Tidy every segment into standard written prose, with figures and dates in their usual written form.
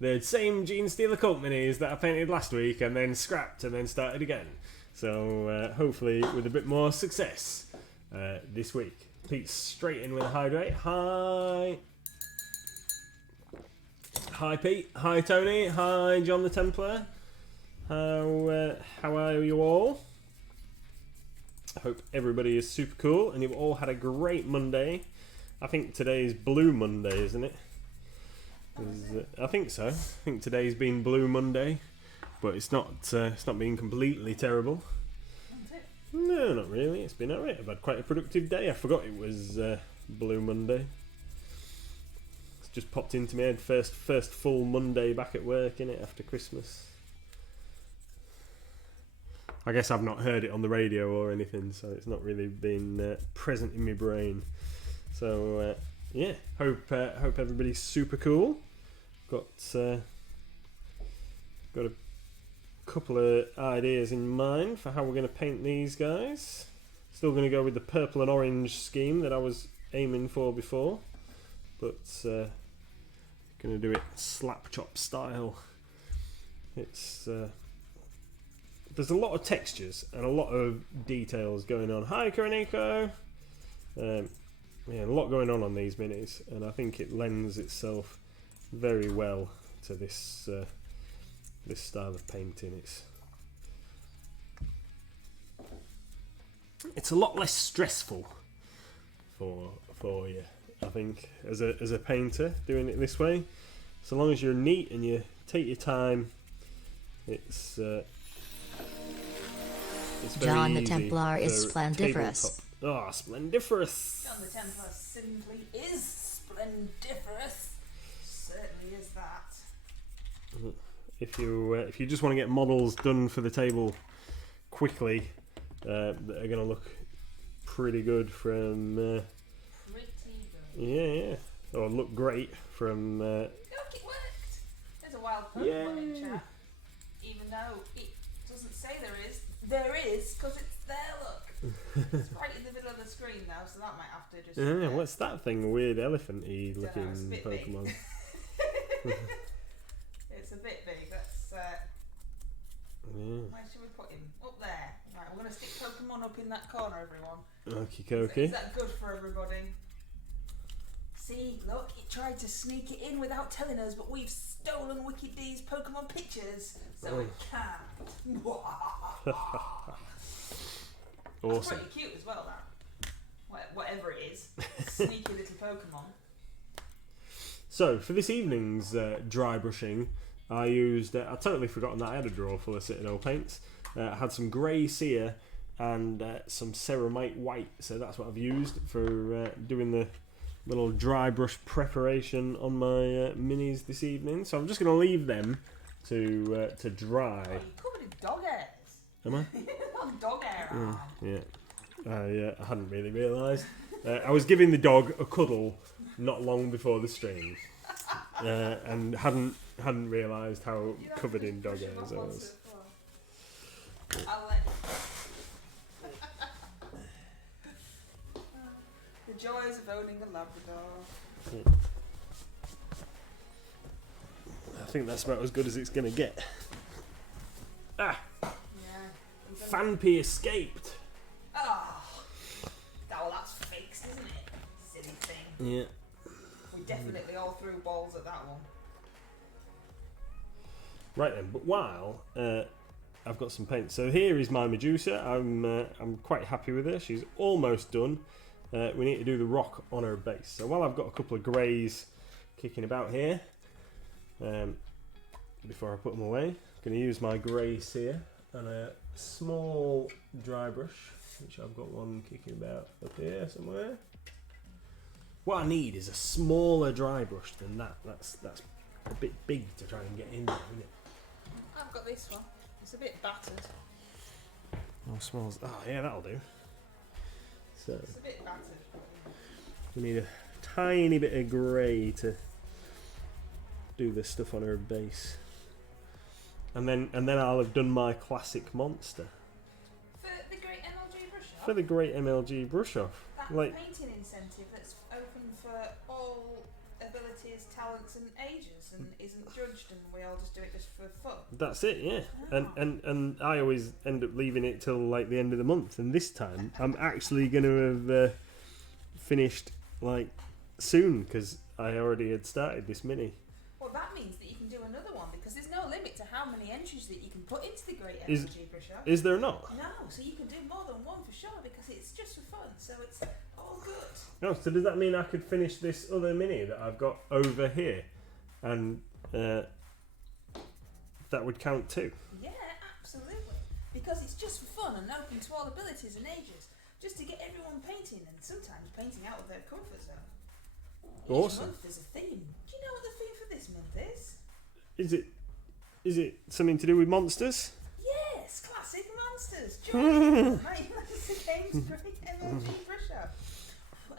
the same Genestealer cult minis that I painted last week and then scrapped and then started again. So hopefully with a bit more success this week. Pete's straight in with a hydrate. Hi. Hi Pete. Hi Tony. Hi John the Templar. How are you all? I hope everybody is super cool and you've all had a great Monday. I think today's Blue Monday, isn't it? I think so. I think today's been Blue Monday, but it's not been completely terrible. No, not really. It's been alright. I've had quite a productive day. I forgot it was Blue Monday. It's just popped into my head. First full Monday back at work, innit, after Christmas. I guess I've not heard it on the radio or anything, so it's not really been present in my brain. So yeah, hope everybody's super cool. Got a couple of ideas in mind for how we're going to paint these guys. Still going to go with the purple and orange scheme that I was aiming for before, but going to do it slap chop style. It's there's a lot of textures and a lot of details going on. Hi Karaniko. Yeah, a lot going on these minis, and I think it lends itself very well to this this style of painting. It's a lot less stressful for you, I think, as a painter doing it this way. So long as you're neat and you take your time, it's very John the easy Templar is for splendiferous. tabletop. splendiferous. John the Templar simply is splendiferous. Certainly is that. If you just want to get models done for the table quickly, that are going to look pretty good from Pretty good. yeah, or look great from Look, it worked. There's a wild Pokemon in chat. Even though it doesn't say there is because it's there. Look, it's right in the middle of the screen now, so that might have to just. yeah. What's that thing? Weird elephant-y looking It's a bit Pokemon. It's a bit big. That's. Where should we put him? Up there. Right, we're going to stick Pokemon up in that corner, everyone. Okie Is dokie. that good for everybody? See, look, it tried to sneak it in without telling us, but we've stolen Wicked D's Pokemon pictures, so it can't. Awesome. That's pretty cute as well, that. Whatever it is. Sneaky little Pokemon. So for this evening's dry brushing, I used. I'd totally forgotten that I had a drawer full of Citadel paints. I had some grey cere and some ceramite white, so that's what I've used for doing the little dry brush preparation on my minis this evening. So I'm just going to leave them to dry. Oh, you're covered in dog hairs. Am I? Got dog hair on. Yeah. I hadn't really realised. I was giving the dog a cuddle not long before the stream, and hadn't realised how covered in dog hairs I was. I'll let the joys of owning a Labrador. I think that's about as good as it's going to get. Yeah. Fanpy escaped. Oh, that's fixed, isn't it? Silly thing. Yeah. We definitely all threw balls at that one. Right then, but while I've got some paint. So here is my Medusa. I'm quite happy with her. She's almost done. We need to do the rock on her base. So while I've got a couple of greys kicking about here, before I put them away, I'm going to use my grey cere and a small dry brush, which I've got one kicking about up here somewhere. What I need is a smaller dry brush than that. That's a bit big to try and get in there, isn't it? I've got this one. It's a bit battered. Oh, smells. Oh, yeah, that'll do. So It's a bit battered. we need a tiny bit of grey to do the stuff on her base, and then I'll have done my classic monster For the great MLG brush off. for the great MLG brush off. That Like, painting incentive that's open for all ability abilities, talents, and ages, and isn't judged, and we all just do it just for fun. That's it, yeah. Oh. And I always end up leaving it till like the end of the month, and this time I'm actually going to have finished like soon because I already had started this mini. Well, that means that you can do another one because there's no limit to how many entries that you can put into the Great MLG Brusher. Is there not? No, so you can do more than one for sure because it's just for fun, so it's all good. No, so does that mean I could finish this other mini that I've got over here, and that would count too? Yeah, absolutely. Because it's just for fun and open to all abilities and ages, just to get everyone painting and sometimes painting out of their comfort zone. Each month there's a theme. Do you know what the theme for this month is? Is it something to do with monsters? Yes, classic monsters. Join the game's Great MLG Brusher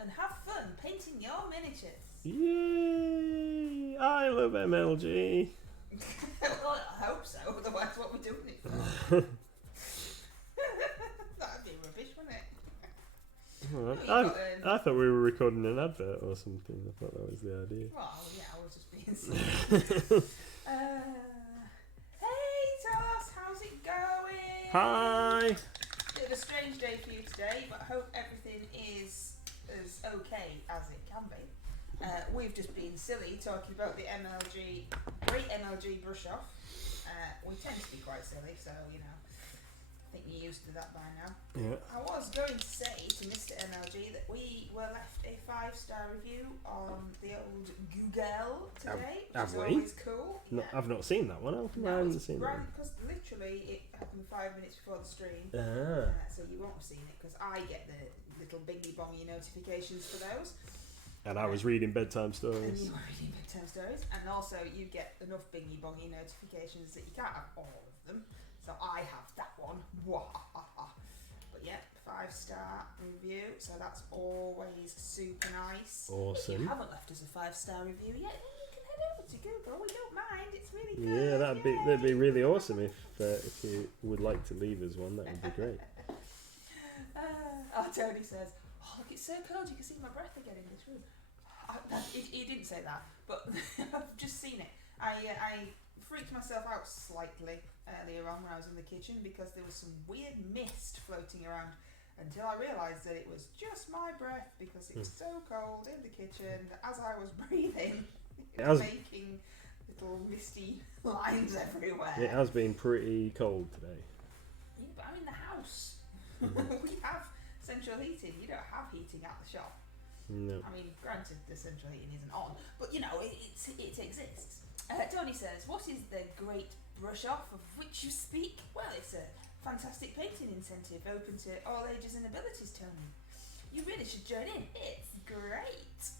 and have fun painting your miniatures. Yay! I love MLG. Well, I hope so. Otherwise, what we're doing it for? That'd be rubbish, wouldn't it? Right. I thought we were recording an advert or something. I thought that was the idea. Well, yeah, I was just being silly. Hey, Toss, how's it going? Hi! Bit of a strange day for you today, but I hope everything is as okay as it can be. We've just been silly talking about the Great MLG Brush Off. We tend to be quite silly, so you know. I think you're used to that by now. Yeah. I was going to say to Mr. MLG that we were left a 5-star review on the old Google today, which is always cool. No, Yeah. I've not seen that one. I haven't seen that one. Because literally it happened 5 minutes before the stream, so you won't have seen it because I get the little bingy bongy notifications for those. And I was reading bedtime And stories. you were reading bedtime stories, and also you get enough bingy bongy notifications that you can't have all of them. So I have that one. But yeah, 5-star review. So that's always super nice. Awesome. If you haven't left us a 5-star review yet, then you can head over to Google. We don't mind. It's really good. Yeah, that'd be really awesome if you would like to leave us one. That would be great. Tony says, "Oh, look, it's so cold. You can see my breath again in this room." He didn't say that, but I've just seen it. I freaked myself out slightly earlier on when I was in the kitchen because there was some weird mist floating around until I realised that it was just my breath because it was so cold in the kitchen that as I was breathing it was making little misty lines everywhere. It has been pretty cold today. Yeah, but I'm in the house. We have central heating. You don't have heating at the shop. No. I mean, granted, the central heating isn't on, but you know, it exists. Tony says, "What is the Great Brush Off of which you speak?" Well, it's a fantastic painting incentive open to all ages and abilities, Tony. You really should join in. It's great.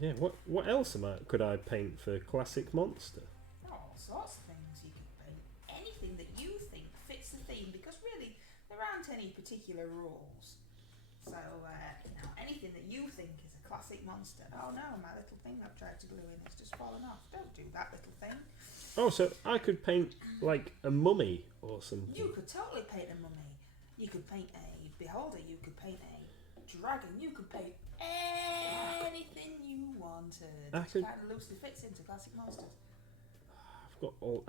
Yeah. What else could I paint for Classic Monster? All sorts of things you could paint. Anything that you think fits the theme, because really there aren't any particular rules. So, anything that you think is a classic monster. Oh no, my little thing I've tried to glue in has just fallen off. Don't do that, little thing. Oh, so I could paint like a mummy or something. You could totally paint a mummy. You could paint a beholder. You could paint a dragon. You could paint anything you wanted. It kind of loosely fits into classic monsters.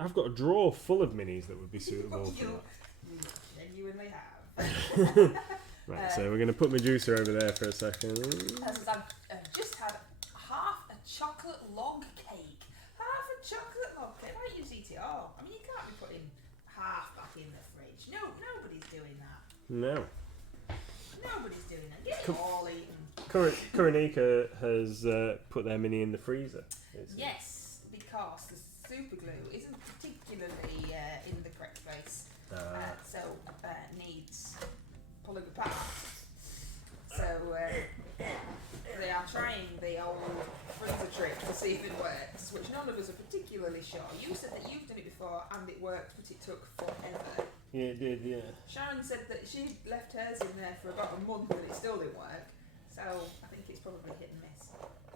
I've got a drawer full of minis that would be suitable for that. You genuinely have. Right, so we're going to put my juicer over there for a second. I've just had half a chocolate log cake. Half a chocolate log cake. Why don't you just eat it all? I mean, you can't be putting half back in the fridge. No, nobody's doing that. No. Nobody's doing that. Get it all eaten. Kuranika has put their mini in the freezer. Yes, because the super glue isn't particularly in the correct place. So needs pulling apart. So they are trying the old freezer trick to see if it works, which none of us are particularly sure. You said that you've done it before and it worked, but it took forever. Yeah, it did, yeah. Sharon said that she left hers in there for about a month and it still didn't work. So I think it's probably hit and miss.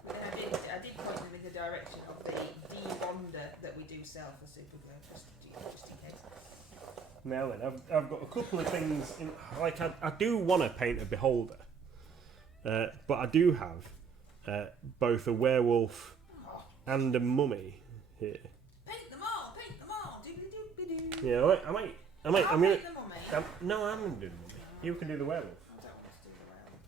But then I did point them in the direction of the D-Wonder that we do sell for super glue, just in case. Now then, I've got a couple of things. I do want to paint a beholder, but I do have both a werewolf and a mummy here. Paint them all. Doobly-doobly-doo. Yeah, I'm gonna. Paint the mummy. No, I'm gonna do the mummy. You can do the werewolf. I don't want to do the werewolf.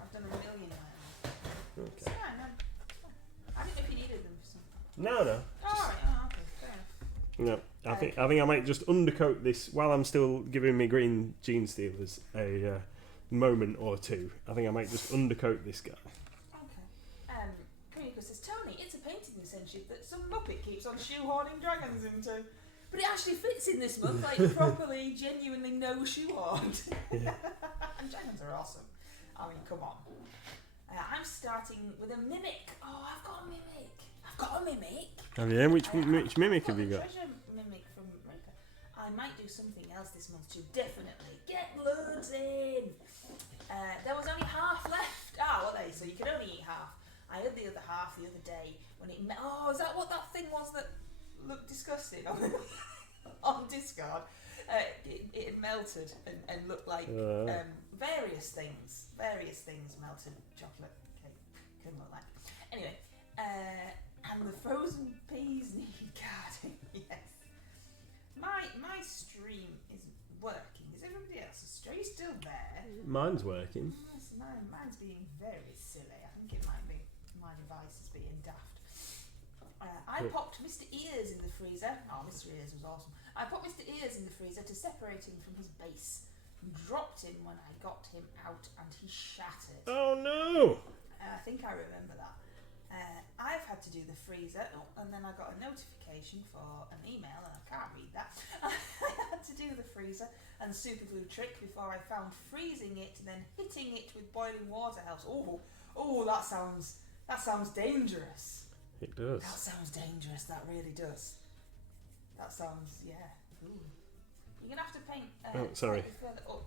I've done a million werewolves. Okay. It's fine, no. It's fine. I didn't know if you needed them for something. No. Alright, okay, fair enough. No, I think I might just undercoat this while I'm still giving me green Genestealers a moment or two. I think I might just undercoat this guy. Okay. Kariko says, Tony, it's a painting essentially that some muppet keeps on shoehorning dragons into. But it actually fits in this month, like properly, genuinely no shoehorned. Yeah. And dragons are awesome. I mean, come on. I'm starting with a mimic. Oh, I've got a mimic. Oh yeah, which mimic have you got? Treasure mimic from America. I might do something else this month too. Definitely get loads in. There was only half left. So you could only eat half. I had the other half the other day when it. Is that what that thing was that looked disgusting on Discord? It had melted and looked like various things melted chocolate cake can look like. Anyway, and the frozen peas need guarding. Yes, my stream is working. Is everybody else's stream still there? Mine's working. Yes, mine's being very silly. I think it might be my device is being daft. I popped Mr. Ears in the freezer. Oh, Mr. Ears was awesome. I popped Mr. Ears in the freezer to separate him from his base. Dropped him when I got him out and he shattered. Oh no! I think I remember that. I've had to do the freezer, and then I got a notification for an email, and I can't read that. I had to do the freezer and super glue trick before I found freezing it, then hitting it with boiling water helps. Oh, that sounds dangerous. It does. That sounds dangerous. That really does. That sounds, yeah. Ooh. You're gonna have to paint. Sorry. Further up.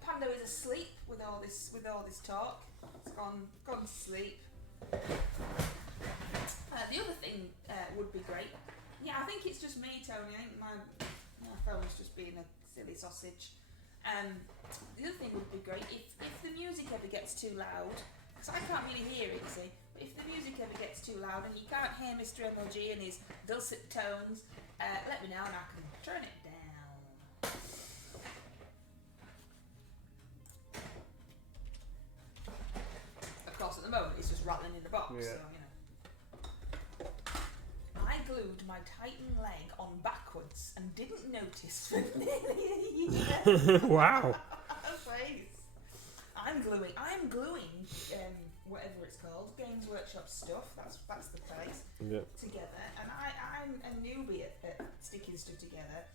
Pando is asleep with all this talk. It's gone to sleep. The other thing would be great. Yeah, I think it's just me, Tony. I think my phone's just being a silly sausage. The other thing would be great if the music ever gets too loud, because I can't really hear it, you see. But if the music ever gets too loud and you can't hear Mr. MLG and his dulcet tones, let me know and I can turn it down. Of course, at the moment it's just rattling in the box, so you know. I glued my Titan leg on backwards and didn't notice for nearly a year. Wow. Face. I'm gluing whatever it's called, Games Workshop stuff. That's the place. Yeah. Together, and I'm a newbie at sticking stuff together.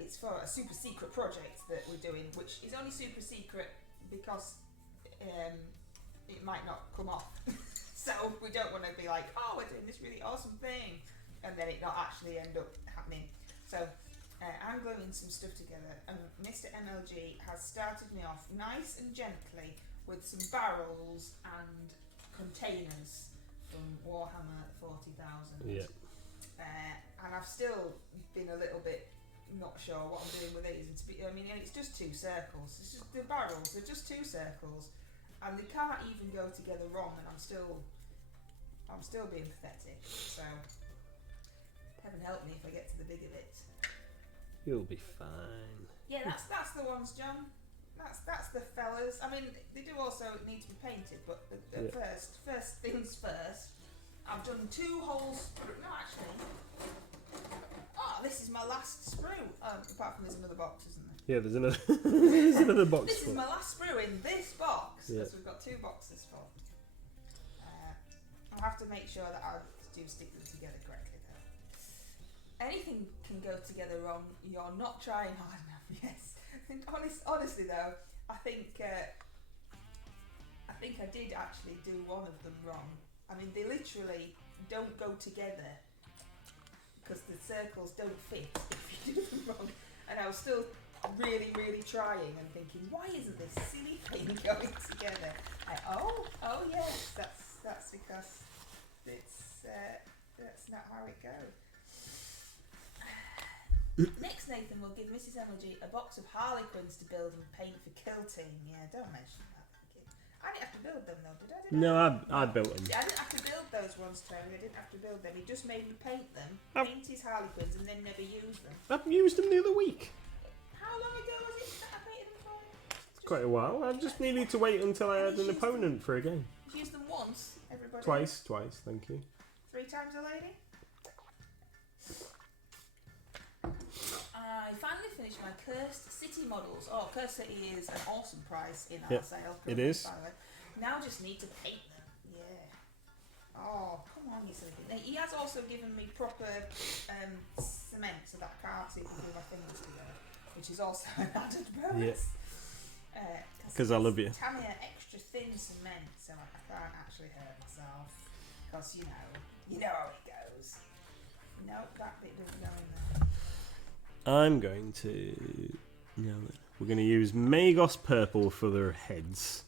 It's for a super secret project that we're doing, which is only super secret because it might not come off. So we don't want to be like, oh, we're doing this really awesome thing, and then it not actually end up happening. So I'm gluing some stuff together, and Mr. MLG has started me off nice and gently with some barrels and containers from Warhammer 40,000. Yeah. And I've still been a little bit not sure what I'm doing with these. It's just two circles. It's just the barrels. They're just two circles, and they can't even go together wrong. And I'm still being pathetic. So heaven help me if I get to the bigger bit. You'll be fine. Yeah, that's the ones, John. That's the fellas. I mean, they do also need to be painted, but first things first. I've done 2 holes. No, actually. Oh, this is my last sprue. Apart from there's another box, isn't there? Yeah, there's another box. This is my last sprue in this box, Yeah. because we've got 2 boxes full. I'll have to make sure that I do stick them together correctly, though. Anything can go together wrong. You're not trying hard enough. Yes. Honestly, though, I think I did actually do one of them wrong. I mean, they literally don't go together because the circles don't fit if you do them wrong. And I was still really, really trying and thinking, why isn't this silly thing going together? Oh yes, that's because that's not how it goes. Next, Nathan will give Mrs. MLG a box of Harlequins to build and paint for quilting. Yeah, don't mention that. I didn't have to build them though, did I? No, I built them. I didn't have to build those ones, Tony. I didn't have to build them. He just made me paint them, Oh. paint his Harlequins, and then never use them. I've used them the other week. How long ago was it that I painted them for you? Quite a while. I just needed to wait until I had an opponent for a game. You've used them once, everybody. Twice, thank you. 3 times a lady. I finally finished my Cursed City models. Oh, Cursed City is an awesome price in our sale. It is. By the way. Now I just need to paint them. Yeah. Oh, come on, you silly thing. He has also given me proper cement so that I can't see through my fingers together, which is also an added bonus. Because I love you. Tamiya extra thin cement, so I can't actually hurt myself. Because you know how it goes. Nope, that bit doesn't go in there. I'm going to... we're going to use Magos Purple for their heads.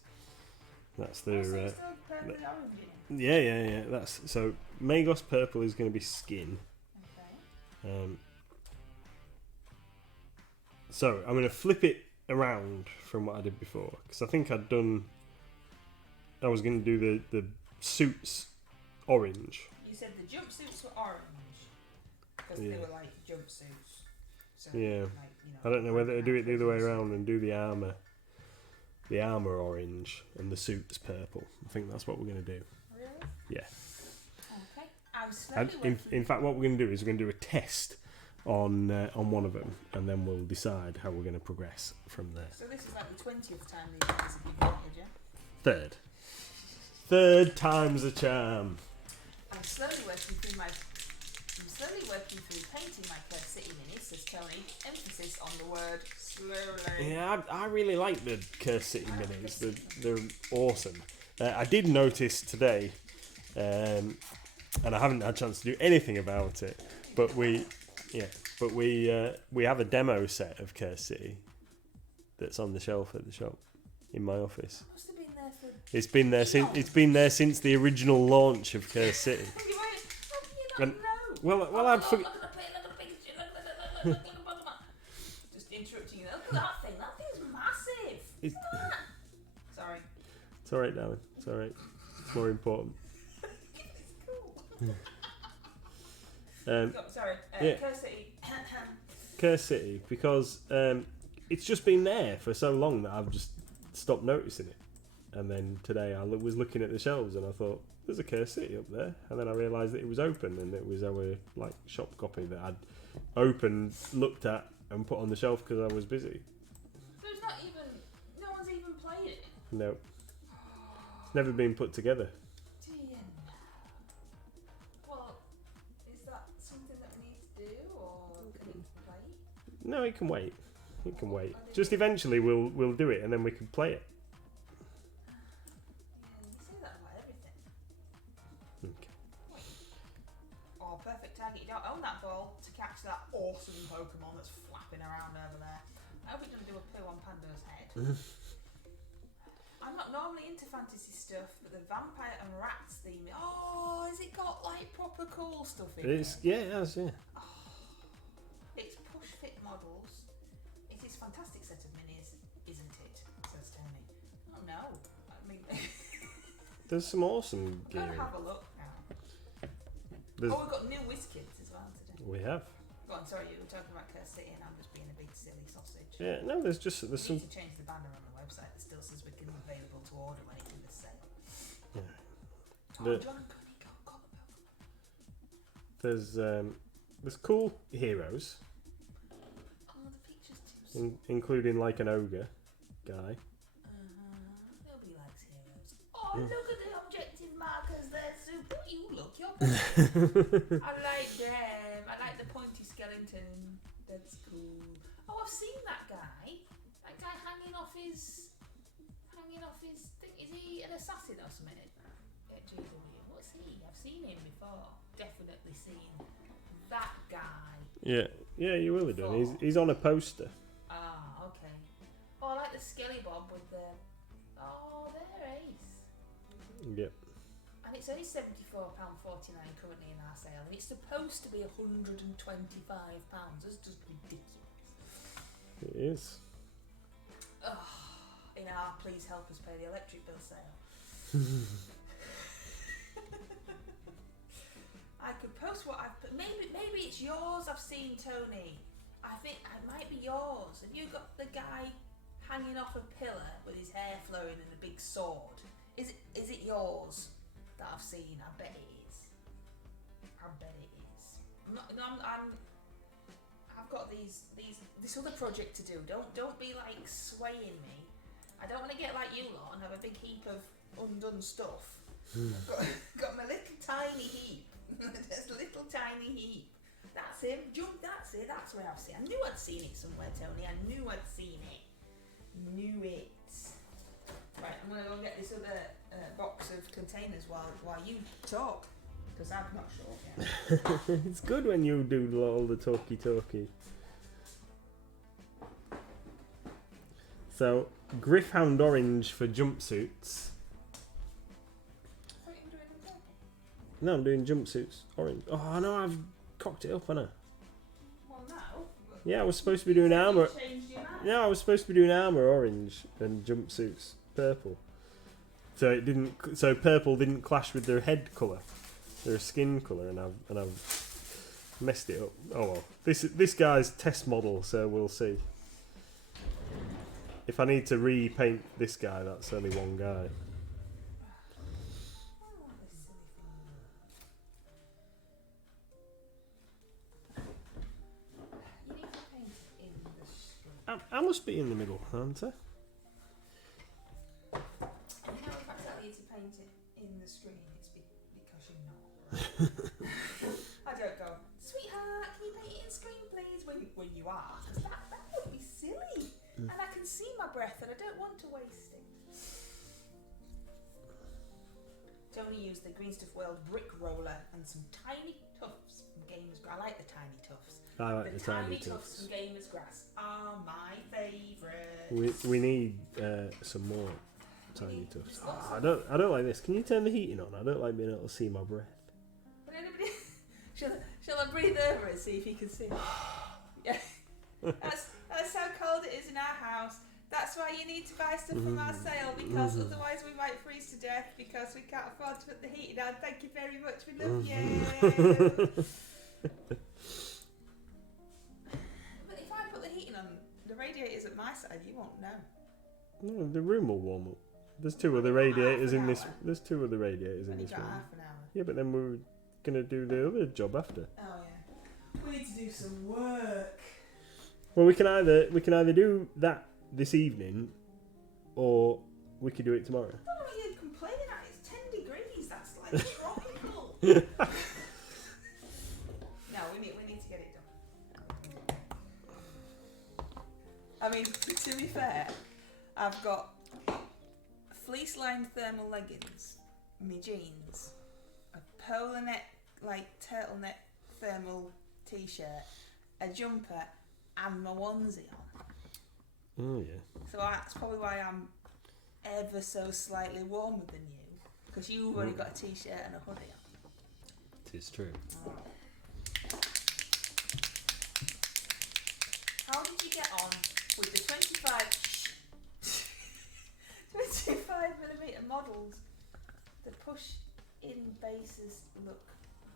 That's their... Still purple and orange in it. Yeah. That's so Magos Purple is going to be skin. Okay. So I'm going to flip it around from what I did before, because I think I was going to do the suits orange. You said the jumpsuits were orange because they were like jumpsuits. So Yeah. like, I don't know whether to do it the other way around and do the armor orange and the suits purple. I think that's what we're going to do. Really? Yeah. Okay. I'm slowly And in fact, what we're going to do is we're going to do a test on one of them, and then we'll decide how we're going to progress from there. So this is like the 20th time these guys have been played, yeah? Third time's a charm. I'm slowly working through painting my Cursed City minis, says Tony. Emphasis on the word slowly. Yeah, I really like the Cursed City minis. They're awesome. I did notice today, and I haven't had a chance to do anything about it, but we have a demo set of Cursed City that's on the shelf at the shop in my office. Must have been there for... It's been there since the original launch of Cursed City. Well, I'd forget. Just interrupting you. Look at that thing. That thing's massive. Look at that. Sorry. It's alright, darling. It's alright. It's more important. It's cool. Sorry. Cursed City. Cursed City, because it's just been there for so long that I've just stopped noticing it. And then today I was looking at the shelves and I thought, there's a Cursed City up there. And then I realised that it was open, and it was our shop copy that I'd opened, looked at, and put on the shelf because I was busy. So it's not even... No one's even played it? No. It's never been put together. Do you know? Well, is that something that we need to do, or can it wait? No, it can wait. It can wait. Just eventually we'll do it, and then we can play it. Yeah, you say that about everything. Okay. Oh, perfect target. You don't own that ball to catch that awesome Pokemon that's flapping around over there. I hope it doesn't do a poo on Panda's head. I'm not normally into fantasy stuff, but the vampire and rats theme. Oh, has it got proper cool stuff in it? Yeah, it has, yeah. It's push fit models. It is a fantastic set of minis, isn't it? Says Tony. Oh no. I mean, There's some awesome I'm gear. gonna have a look now. We've got new WizKids as well today. We have. Go on, sorry, you were talking about Cursed City and I'm just being a big silly sausage. Yeah, no, there's We some. need to change the banner on the website that still says we can be available to order when it's in the sale. Yeah. Oh, John and Connie got them. There's cool heroes, Oh, the picture's too small. including an ogre guy. Nobody likes heroes. Oh, look at the objective markers, they're super. You look, you're perfect. I like them. I like the pointy skeleton. That's cool. Oh, I've seen that guy. That guy hanging off his thing. Is he an assassin or something? At GW. What's he? I've seen him before. Definitely seen that guy. Yeah, you will have done. He's on a poster. Ah, okay. Oh, I like the Skelly Bob with the... Oh, they're ace. Yep. And it's only £74.49 currently in our sale. And it's supposed to be £125. That's just ridiculous. It is. Oh, in our please help us pay the electric bill sale. I could post what I've put. Maybe it's yours I've seen, Tony. I think it might be yours. Have you got the guy hanging off a pillar with his hair flowing and a big sword? Is it yours that I've seen? I bet it is. I bet it is. I've got this other project to do. Don't be like swaying me. I don't want to get like you lot and have a big heap of undone stuff. got my little tiny heap. There's a little tiny heap. That's him. That's it. That's where I've seen it. I knew I'd seen it somewhere, Tony. I knew I'd seen it. Knew it. Right, I'm gonna go get this other box of containers while you talk, because I'm not sure yet. It's good when you do all the talky. So, Griffhound Orange for jumpsuits. What are you doing in there? No, I'm doing jumpsuits. Orange. Oh no, I've cocked it up, haven't I? Well, no. Yeah, I was supposed to be doing armour. You changed your mind. Yeah, I was supposed to be doing armour orange and jumpsuits purple. So it didn't. So purple didn't clash with their head colour, their skin colour, and I've messed it up. Oh well. This guy's test model, so we'll see. If I need to repaint this guy, that's only one guy. You need to paint it in the street. I must be in the middle, aren't I? And how if I tell you to paint it in the screen, it's because you're not. I don't go, sweetheart, can you paint it in screen, please? When you are, because that would be silly. And I can see my breath, and I don't want to waste it. Tony used the Green Stuff World brick roller and some tiny tufts from Gamers Grass. I like the tiny tufts. I like the tiny tufts from Gamers Grass are my favourite. We need some more tiny tufts. Oh, I don't like this. Can you turn the heating on? I don't like being able to see my breath. Will anybody? Shall I breathe over it, see if you can see? Yeah. That's how cold it is in our house. That's why you need to buy stuff from our sale, because otherwise we might freeze to death because we can't afford to put the heating on. Thank you very much. We love you. But if I put the heating on, the radiators at my side, you won't know. No, the room will warm up. There's two other radiators in this. There's two other radiators in this room. Half an hour. Yeah, but then we're gonna do the other job after. Oh yeah. We need to do some work. Well, we can either do that this evening, or we could do it tomorrow. I don't know what you're complaining at. It's 10 degrees. That's like tropical. No, we need to get it done. I mean, to be fair, I've got fleece-lined thermal leggings, my jeans, a polar neck, like turtleneck thermal t-shirt, a jumper, and my onesie on. Oh yeah. So that's probably why I'm ever so slightly warmer than you, because you've already got a t-shirt and a hoodie on. It is true. Oh. How did you get on with the 25mm models? The push-in bases look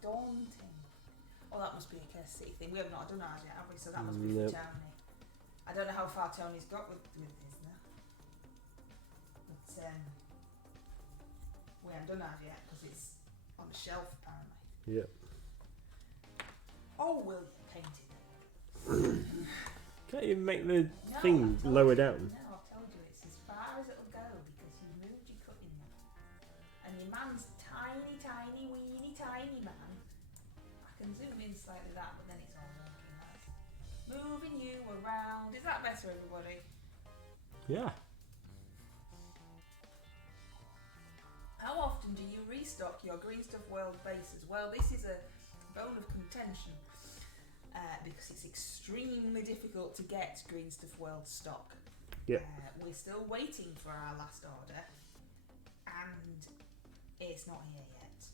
daunting. Oh, that must be a Kirsty thing. We have not done ours yet, have we? So that must be for Tony. I don't know how far Tony's got with his now. But we haven't done ours yet because it's on the shelf apparently. Yep. Oh, we'll paint it. Can't you make the thing lower down? No, I've told you it's as far as it'll go because you moved your cutting mat. And your man's tiny, tiny, weeny, tiny man. I can zoom in slightly that, but then it's all working out. Moving you around. Is that better, everybody? Yeah. How often do you restock your Green Stuff World bases? Well, this is a bone of contention because it's extremely difficult to get Green Stuff World stock. Yeah. We're still waiting for our last order, and it's not here yet.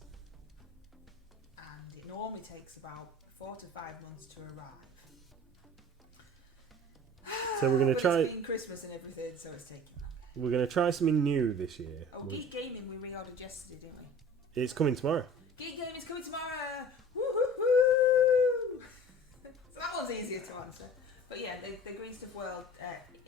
And it normally takes about 4 to 5 months to arrive. So we're going to try. It's been Christmas and everything, so it's taking longer. We're going to try something new this year. Oh, Geek Gaming we reordered yesterday, didn't we? It's coming tomorrow. Geek Gaming is coming tomorrow! Woo-hoo-hoo! So that one's easier to answer. But yeah, the Green Stuff World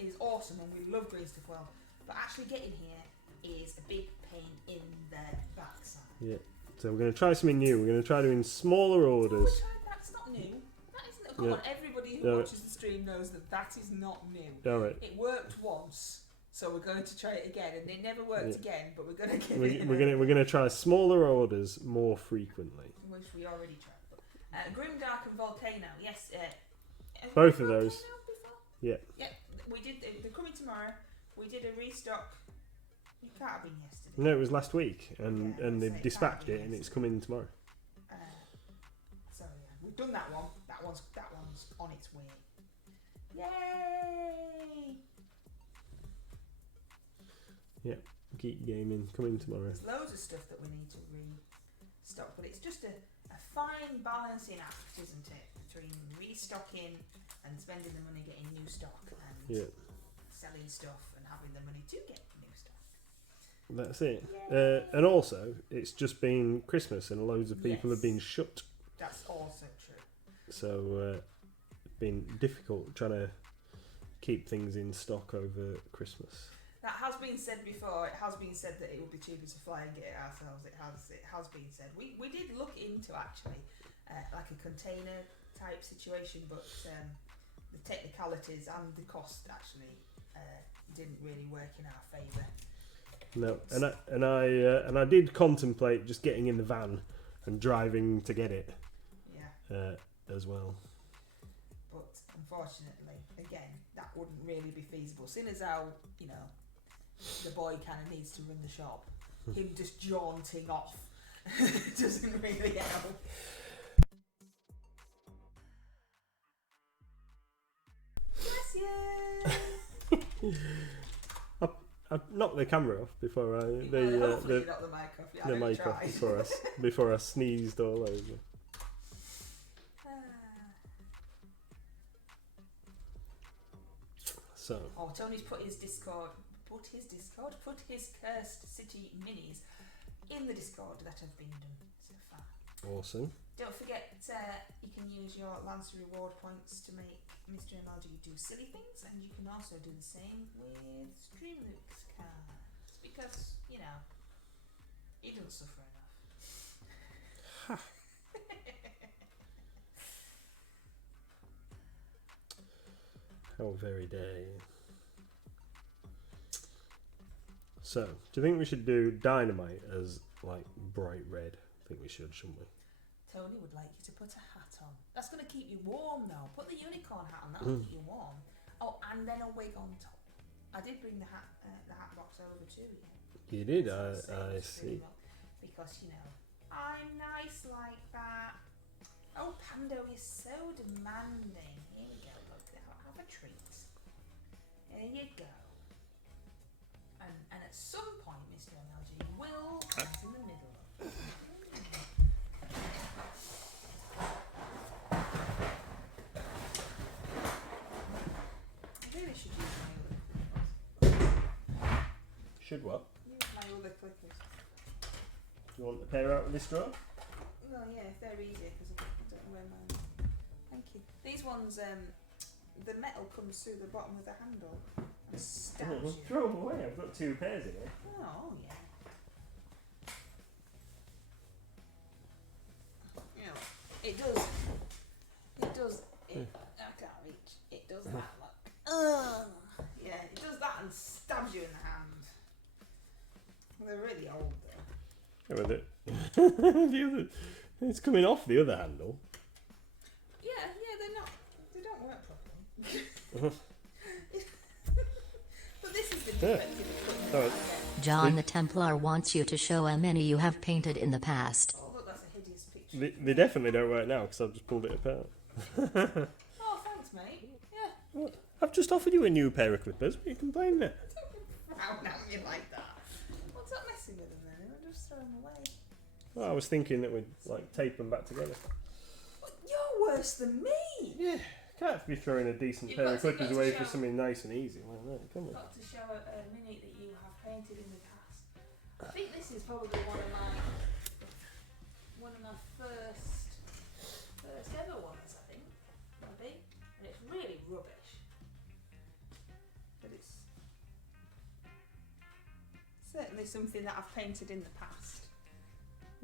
is awesome and we love Green Stuff World. But actually getting here is a big pain in the backside. Yeah. So we're going to try something new. We're going to try doing smaller orders. That's not new. That isn't. Come on, everybody who watches the stream knows that is not new. All right. It worked once, so we're going to try it again, and it never worked again. But we're going to give it. We're going to try smaller orders more frequently. Which we already tried. Grimdark and Volcano, yes. Both of those. Yeah. Yeah, we did. They're coming tomorrow. We did a restock. It can't have been yesterday. No, it was last week, and they dispatched it, and it's coming tomorrow. So yeah, we've done that one. That one's on its way. Yay! Yeah, Geek Gaming coming tomorrow. There's loads of stuff that we need to restock, but it's just a fine balancing act, isn't it, between restocking and spending the money getting new stock and selling stuff and having the money to get new stock. That's it. And also, it's just been Christmas and loads of people have been shut. That's also true. So it's been difficult trying to keep things in stock over Christmas. That has been said before. It has been said that it would be cheaper to fly and get it ourselves. It has been said. We did look into actually like a container type situation, but the technicalities and the cost actually didn't really work in our favour. No, and I did contemplate just getting in the van and driving to get it. Yeah. As well. But unfortunately, again, that wouldn't really be feasible. Seeing as how, you know, the boy kind of needs to run the shop, him just jaunting off doesn't really help. Bless you. I knocked the camera off before Hopefully you knocked the mic off. Yeah, the mic off before I sneezed all over. So. Oh, Tony's put his cursed city minis in the Discord that have been done so far. Awesome. Don't forget, you can use your Lancer reward points to make Mr. MLG do silly things, and you can also do the same with Stream Luke's cards, because, you know, he doesn't suffer enough. How very day. So, do you think we should do dynamite as like bright red? I think we should, shouldn't we? Tony would like you to put a hat on. That's going to keep you warm though. Put the unicorn hat on, that'll keep you warm. Oh, and then a wig on top. I did bring the hat box over to you. You did, I see. Because, you know, I'm nice like that. Oh, Pando, you're so demanding. Here we go, look, have a treat. There you go. And at some point, Mr. MLG will get in the middle. I really should use my other clippers. Should what? Use my other clippers. Do you want the pair out with this drawer? Well, yeah, if they're easier, because I don't know where mine are. Thank you. These ones, the metal comes through the bottom of the handle and stabs you. Throw them away. I've got two pairs here. Oh, yeah. You know, it does. I can't reach. It does that, look. Yeah, it does that and stabs you in the hand. They're really old, though. Yeah, with it. It's coming off the other handle. Yeah, they don't work properly. But this is the defective equipment. John the Templar wants you to show how many you have painted in the past. Oh, look, that's a hideous picture. They definitely don't work now because I've just pulled it apart. Oh, thanks, mate. Yeah. What? I've just offered you a new pair of clippers. What are you complaining at? Don't frown at me like that. What's that messing with them then? I'll just throw them away. Well, I was thinking that we'd like tape them back together. Well, you're worse than me. Yeah, can't be throwing a decent pair of clippers away for something nice and easy like that. Come on. Got to show a mini that you painted in the past. I think this is probably one of my first ever ones, I think, maybe. And it's really rubbish. But it's certainly something that I've painted in the past.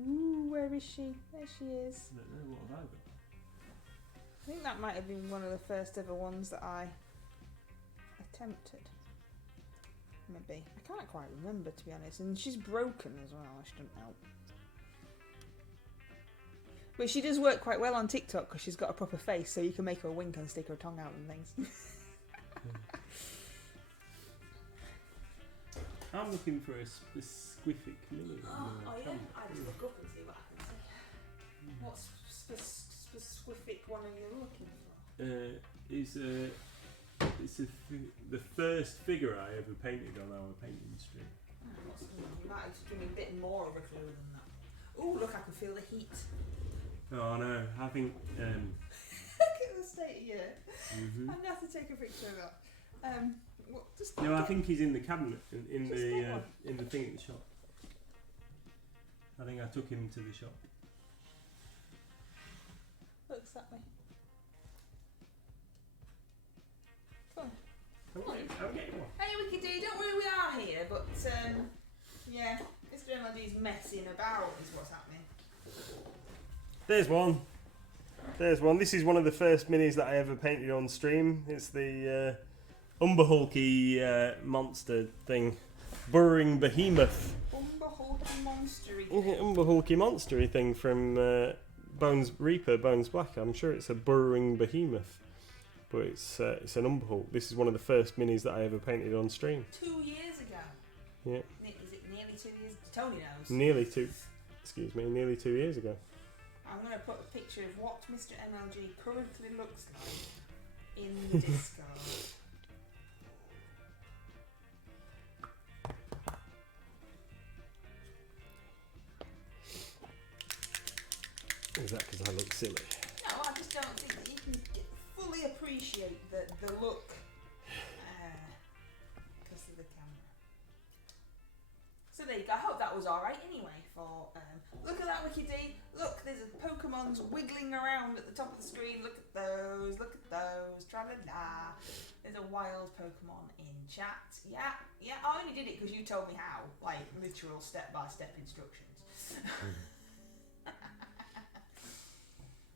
Ooh, where is she? There she is. I don't know, what have I got? I think that might have been one of the first ever ones that I attempted. Maybe. I can't quite remember, to be honest. And she's broken as well, I shouldn't help. But she does work quite well on TikTok because she's got a proper face, so you can make her wink and stick her tongue out and things. I'm looking for a specific mini. Oh yeah? I just look up and see what I can see. What specific one are you looking for? It's the first figure I ever painted on our painting stream. You might have given me a bit more of a clue than that. Oh, look, I can feel the heat. Oh no, I think. Look at the state here. Mm-hmm. I'm going to have to take a picture of that. No, I think he's in the cabinet, in the thing at the shop. I think I took him to the shop. Looks at me. Come on. I'll get one. Hey, Wicked D, don't worry, we are here, but yeah, Mr. MLD's messing about is what's happening. There's one. There's one. This is one of the first minis that I ever painted on stream. It's the Umberhulky monster thing. Burrowing Behemoth. Umberhulky monstery. Umberhulky monstery thing from Bones Reaper, Bones Black. I'm sure it's a burrowing behemoth. But it's an Umberhulk. This is one of the first minis that I ever painted on stream. 2 years ago. Yeah. Is it nearly 2 years? Tony knows. Nearly 2 years ago. I'm going to put a picture of what Mr. MLG currently looks like in the Discord. Is that because I look silly? No, I just don't think that you can fully appreciate the look because of the camera. So there you go. I hope that was alright anyway. Look at that, Wicked D. Look, there's a Pokemon's wiggling around at the top of the screen. Look at those. Tra-la-la. There's a wild Pokemon in chat. Yeah. I only did it because you told me how. Like, literal step-by-step instructions.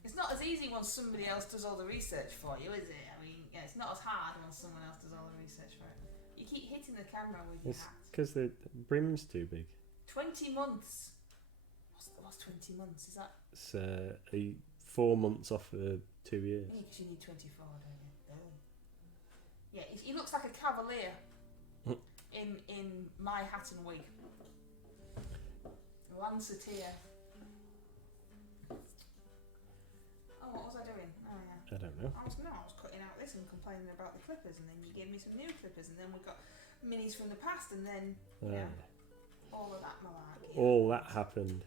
It's not as easy when somebody else does all the research for you, is it? I mean, yeah, it's not as hard when someone else does all the research for it. You keep hitting the camera with your hat. Because the brim's too big. 20 months. What's 20 months? Is that? It's 4 months off 2 years. Yeah, because you need 24, don't you? Oh. Yeah, he looks like a cavalier in my hat and wig. Lanceteer. Oh, what was I doing? Oh, yeah. I don't know. I was cutting out this and complaining about the clippers, and then you gave me some new clippers, and then we got minis from the past, and then all of that malarkey. All that happened.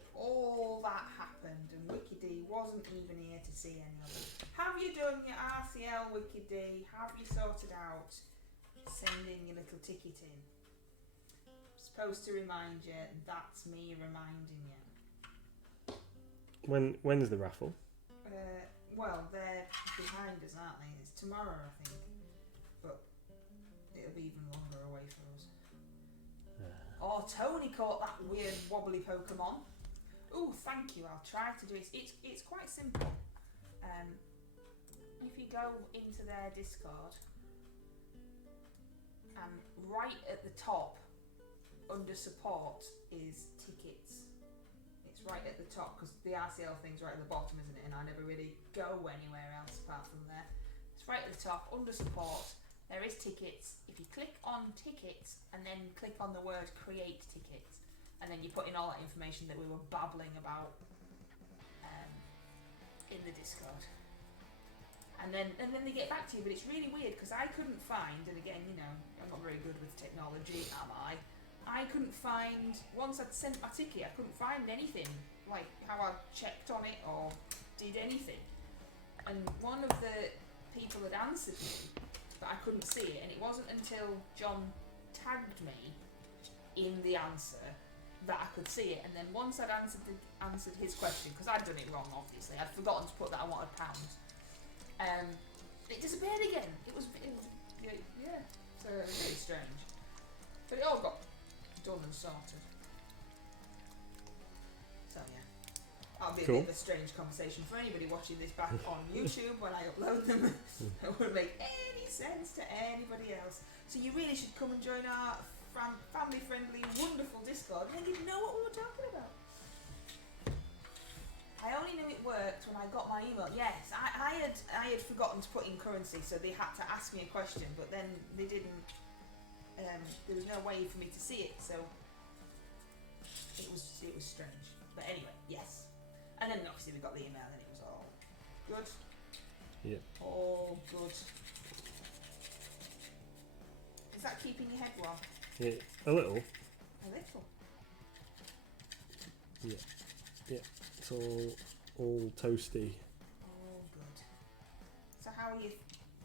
And Wicked D wasn't even here to see any of it. Have you done your RCL, Wicked D? Have you sorted out sending your little ticket in? I'm supposed to remind you. That's me reminding you. When's the raffle? Well, they're behind us, aren't they? It's tomorrow, I think. But it'll be even longer away for us. Oh, Tony caught that weird wobbly Pokemon. Oh, thank you. I'll try to do it. It's quite simple. If you go into their Discord, and right at the top, under support, is tickets. It's right at the top because the RCL thing's right at the bottom, isn't it? And I never really go anywhere else apart from there. It's right at the top, under support. There is tickets. If you click on tickets and then click on the word create tickets, and then you put in all that information that we were babbling about in the Discord, and then they get back to you. But it's really weird because I couldn't find, and again, you know, I'm not very good with technology, am I? I couldn't find, once I'd sent my ticket, I couldn't find anything, like how I checked on it or did anything. And one of the people had answered me, but I couldn't see it, and it wasn't until John tagged me in the answer that I could see it. And then once I'd answered his question, because I'd done it wrong, obviously, I'd forgotten to put that I wanted pounds. It disappeared again. It was yeah, so it was really strange. But it all got done and sorted. So yeah, that'll be a bit of a strange conversation for anybody watching this back on YouTube when I upload them. It wouldn't make any sense to anybody else. So you really should come and join our family-friendly, wonderful Discord, and then you'd know what we were talking about. I only knew it worked when I got my email. Yes, I had forgotten to put in currency, so they had to ask me a question, but then they didn't. There was no way for me to see it, so it was strange. But anyway, yes. And then obviously we got the email, and it was all good. Yep. All good. Is that keeping your head warm? Yeah, a little. A little. Yeah. Yeah. It's all toasty. Oh, good. So how are you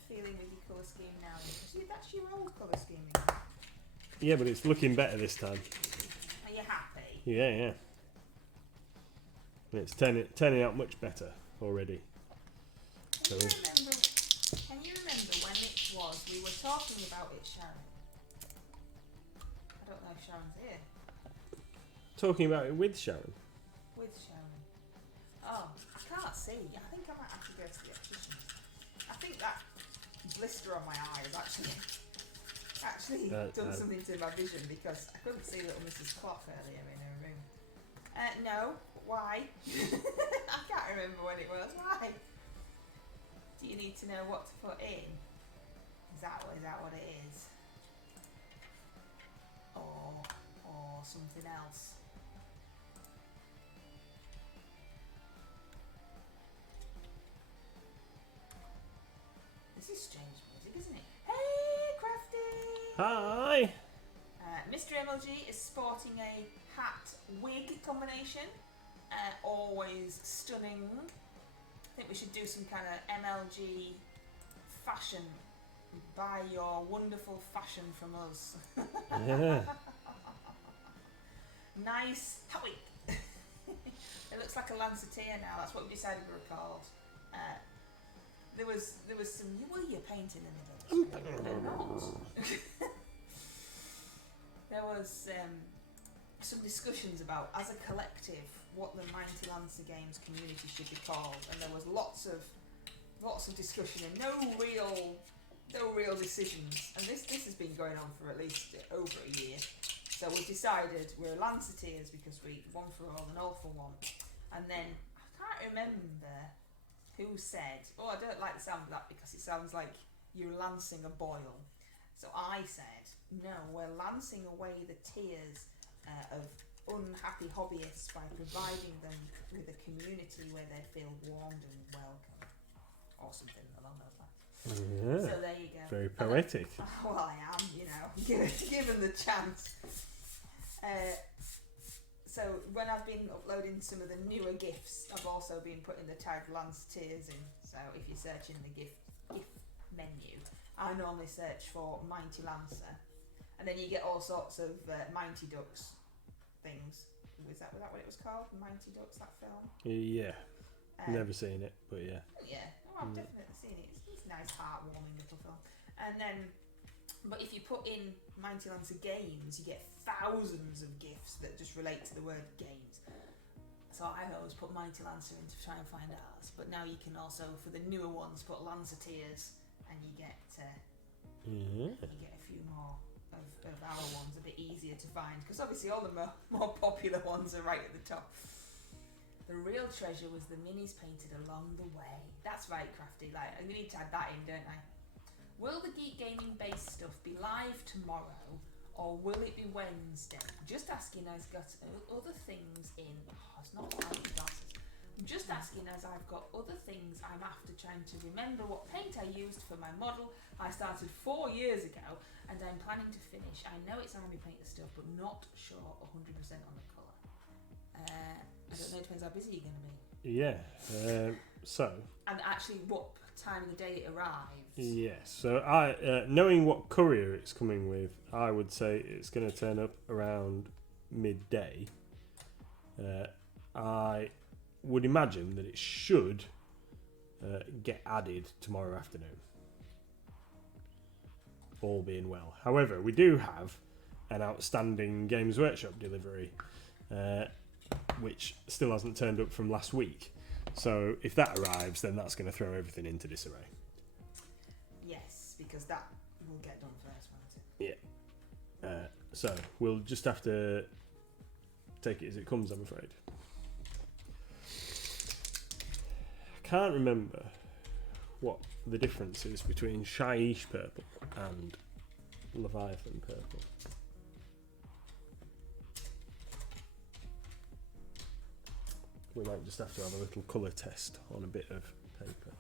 feeling with your colour scheme now? That's your old colour scheme again. Yeah, but it's looking better this time. Are you happy? Yeah, yeah. And it's turning out much better already. Can you remember when it was we were talking about it, Sharon? I don't know if Sharon's here. Talking about it with Sharon. With Sharon. Oh, I can't see. I think I might have to go to the optician. I think that blister on my eye has actually done something to my vision, because I couldn't see little Mrs. Clough earlier in her room. No. Why? I can't remember when it was. Why? Do you need to know what to put in? Is that what it is? Or something else? This is strange music, isn't it? Hey, Crafty! Hi! Mr. MLG is sporting a hat-wig combination. Always stunning. I think we should do some kind of MLG fashion. Buy your wonderful fashion from us. Yeah. Nice hat wig. It looks like a Lanceteer now. That's what we decided we were called. There was some. Were you painting in the middle? There was some discussions about, as a collective, what the Mighty Lancer Games community should be called, and there was lots of discussion and no real decisions. And this has been going on for at least over a year. So we decided we're Lanceteers because we one for all and all for one. And then I can't remember who said, "Oh, I don't like the sound of that because it sounds like you're lancing a boil." So I said, "No, we're lancing away the tears of unhappy hobbyists by providing them with a community where they feel warmed and welcome," or something along those lines. Yeah. So there you go. Very poetic. Well, I am, given the chance. So when I've been uploading some of the newer GIFs, I've also been putting the tag Lanceteers in. So if you're searching the GIF menu, I normally search for Mighty Lancer, and then you get all sorts of Mighty Ducks things. Was that what it was called? Mighty Ducks, that film? Yeah. Never seen it, but yeah. Yeah, I've definitely seen it. It's a nice, heartwarming little film. And then, but if you put in Mighty Lancer Games, you get thousands of GIFs that just relate to the word games. So I always put Mighty Lancer in to try and find ours. But now you can also, for the newer ones, put Lanceteers, and you get a few more of our ones, a bit easier to find, because obviously all the more popular ones are right at the top. The real treasure was the minis painted along the way. That's right, Crafty. Like, I need to add that in, don't I? Will the Geek Gaming based stuff be live tomorrow, or will it be Wednesday? Just asking as got other things in. Oh, it's not like glasses. I'm just asking as I've got other things I'm after, trying to remember what paint I used for my model. I started 4 years ago, and I'm planning to finish. I know it's army painter stuff, but not sure 100% on the colour. I don't know, it depends how busy you're going to be. Yeah. So. And actually, what time of the day it arrived. Yes. So knowing what courier it's coming with, I would say it's going to turn up around midday. I would imagine that it should get added tomorrow afternoon, all being well. However, we do have an outstanding Games Workshop delivery, which still hasn't turned up from last week. So if that arrives, then that's going to throw everything into disarray. Yes, because that will get done first, won't it? Yeah. So we'll just have to take it as it comes, I'm afraid. I can't remember what the difference is between Shaiish purple and Leviathan purple. We might just have to have a little colour test on a bit of paper.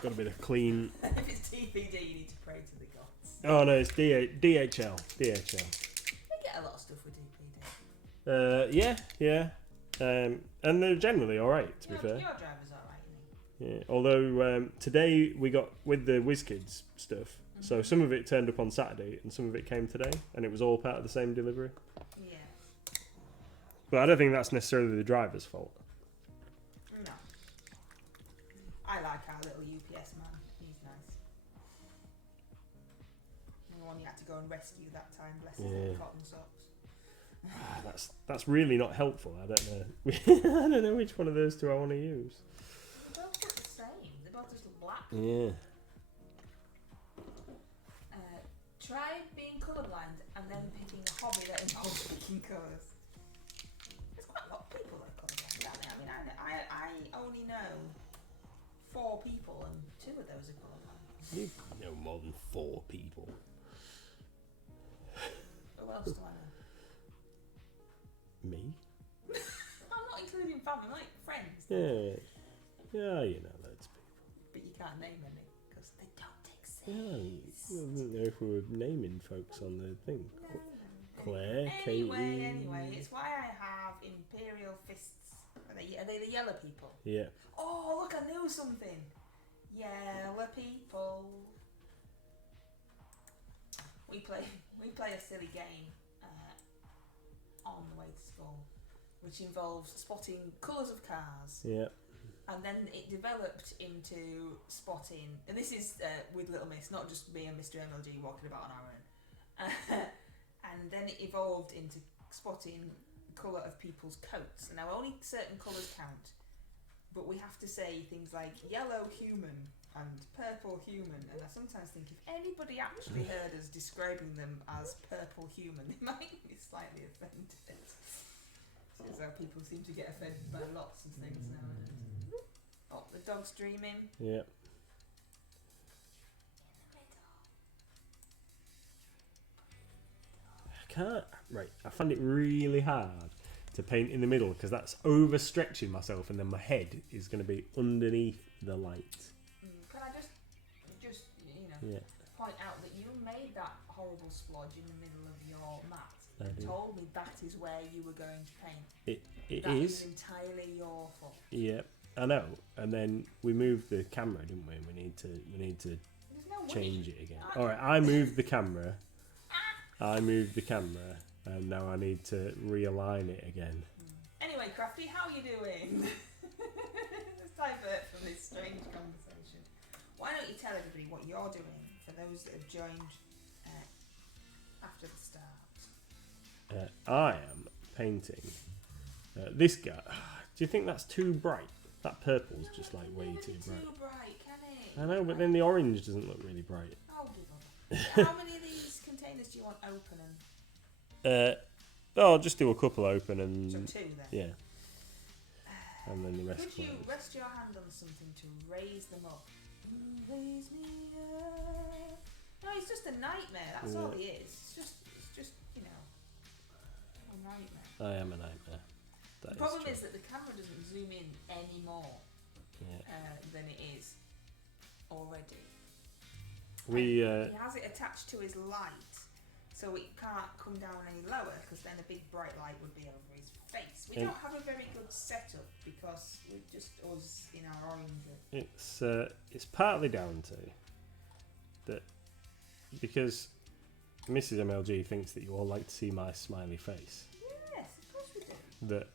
Got a bit of clean. If it's TPD, you need to pray to the gods. Oh no, it's DHL. They get a lot of stuff with DPD. Yeah. And they're generally alright, to be fair. Your driver's alright, isn't he? Yeah. Although today we got with the WizKids stuff, so some of it turned up on Saturday and some of it came today, and it was all part of the same delivery. Yeah. But I don't think that's necessarily the driver's fault. No. I like our little UPS man. He's nice. The one you had to go and rescue that time, bless his little cotton socks. That's really not helpful. I don't know. I don't know which one of those two I want to use. They both look the same. They both just look black. Yeah. Try being colourblind and then picking a hobby that involves picking colours. There's quite a lot of people that are colourblind, aren't there? I mean, I only know 4 people and 2 of those are colourblind. You know more than 4 people. Who else do I know? Me? I'm not including family, like friends. Yeah, you know loads of people. But you can't name any because they don't exist. Yeah, I didn't know if we were naming folks on the thing. No. Claire, Anyway, it's why I have Imperial Fists. Are they the yellow people? Yeah. Oh, look, I knew something. Yellow people. We play a silly game on the way to school, which involves spotting colours of cars. Yeah. And then it developed into spotting, and this is with Little Miss, not just me and Mr. MLG walking about on our own. And then it evolved into spotting colour of people's coats. And now only certain colours count, but we have to say things like yellow human and purple human. And I sometimes think if anybody actually heard us describing them as purple human, they might be slightly offended. So people seem to get offended by lots of things nowadays. Oh, the dog's dreaming. Yeah. I find it really hard to paint in the middle because that's overstretching myself, and then my head is going to be underneath the light. Can I just point out that you made that horrible splodge in the middle of your mat and told me that is where you were going to paint. It that is entirely your fault. Yeah, I know. And then we moved the camera, didn't we? We need to change it again. All right, I moved the camera. And now I need to realign it again. Anyway, Crafty, how are you doing? Let's divert from this strange conversation. Why don't you tell everybody what you're doing for those that have joined after the start? I am painting this guy. Do you think that's too bright? That purple's just like way too bright. Too bright, can it? I know, but then the orange doesn't look really bright. I'll give up. How many of these containers do you want open? I'll just do a couple open and... So 2 then? Yeah. And then the rest Could you closed. rest your hand on something to raise them up? Raise me up. No, he's just a nightmare. That's all he is. It's just a nightmare. I am a nightmare. The problem is that the camera doesn't zoom in any more than it is already. He has it attached to his light, So it can't come down any lower because then a big bright light would be over his face. We don't have a very good setup because we're just us in our orange. It's partly down to that because Mrs. MLG thinks that you all like to see my smiley face. Yes, of course we do. That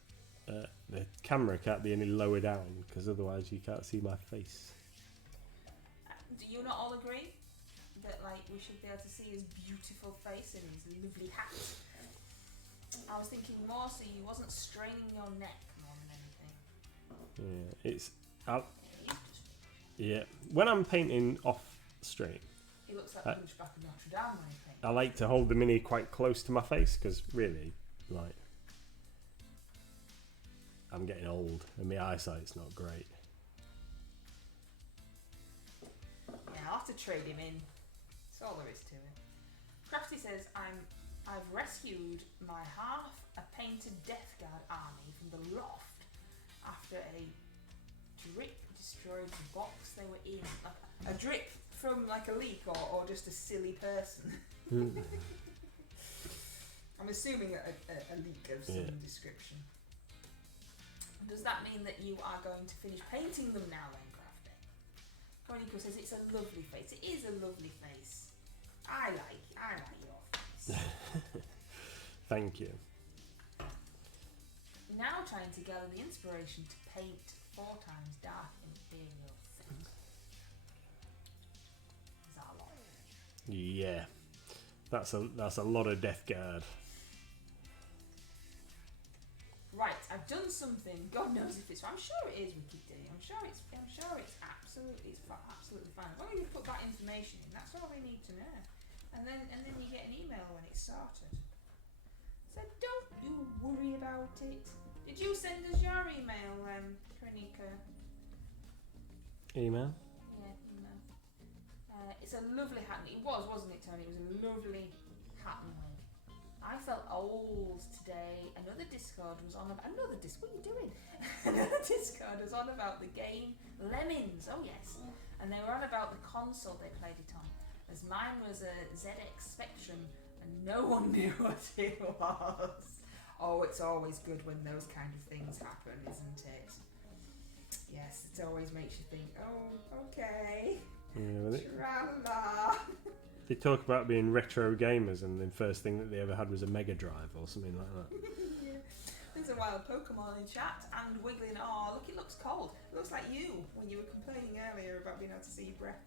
the camera can't be any lower down because otherwise you can't see my face. Do you not all agree that like we should be able to see his beautiful face and his lovely hat? I was thinking more so you wasn't straining your neck more than anything. Yeah, yeah. When I'm painting off stream, He looks like the Hunchback of Notre Dame when he paints. I like to hold the mini quite close to my face because really, like, I'm getting old and my eyesight's not great. Yeah, I'll have to trade him in. That's all there is to it. Crafty says, I've rescued my half a painted Death Guard army from the loft after a drip destroyed the box they were in. Like a drip from like a leak or just a silly person. I'm assuming a leak of some description. Does that mean that you are going to finish painting them now then, Crafty? Conico says it's a lovely face. It is a lovely face. I like your face. Thank you. Now trying to gather the inspiration to paint 4 times dark Imperial things. Is that a lot? Yeah, that's a lot of Death Guard. Right, I've done something. God knows if it's. I'm sure it is Wiki D. I'm sure it's absolutely fine. As long as you put that information in, that's all we need to know. And then you get an email when it's sorted. So don't you worry about it. Did you send us your email, Kronika? Email? Yeah, email. It's a lovely hat. It was, wasn't it, Tony? It was a lovely hat and wig. I felt old today. Another Discord was on about... What are you doing? Another Discord was on about the game Lemmings. Oh, yes. And they were on about the console they played it on. As mine was a ZX Spectrum and no one knew what it was. Oh, it's always good when those kind of things happen, isn't it? Yes, it always makes you think, oh, okay. Yeah, Tra-la-la. they talk about being retro gamers and the first thing that they ever had was a Mega Drive or something like that. Yeah. There's a wild Pokemon in chat and wiggling. Oh, look, it looks cold. It looks like you when you were complaining earlier about being able to see your breath.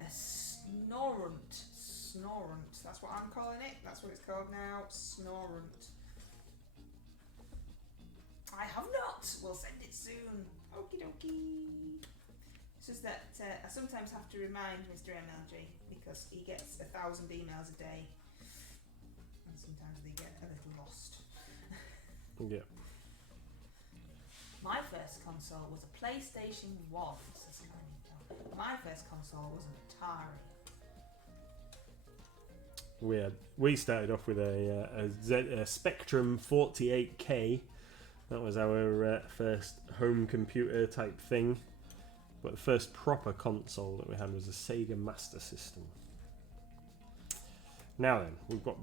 A snorunt. That's what I'm calling it. That's what it's called now. Snorunt. I have not. We'll send it soon. Okie dokie. It's just that I sometimes have to remind Mr. MLG because he gets 1,000 emails a day. And sometimes they get a little lost. Yeah. My first console was a PlayStation 1. Says Carnito. My first console was an Atari. We started off with a Spectrum 48k. That was our first home computer type thing. But the first proper console that we had was a Sega Master System. Now then, we've got...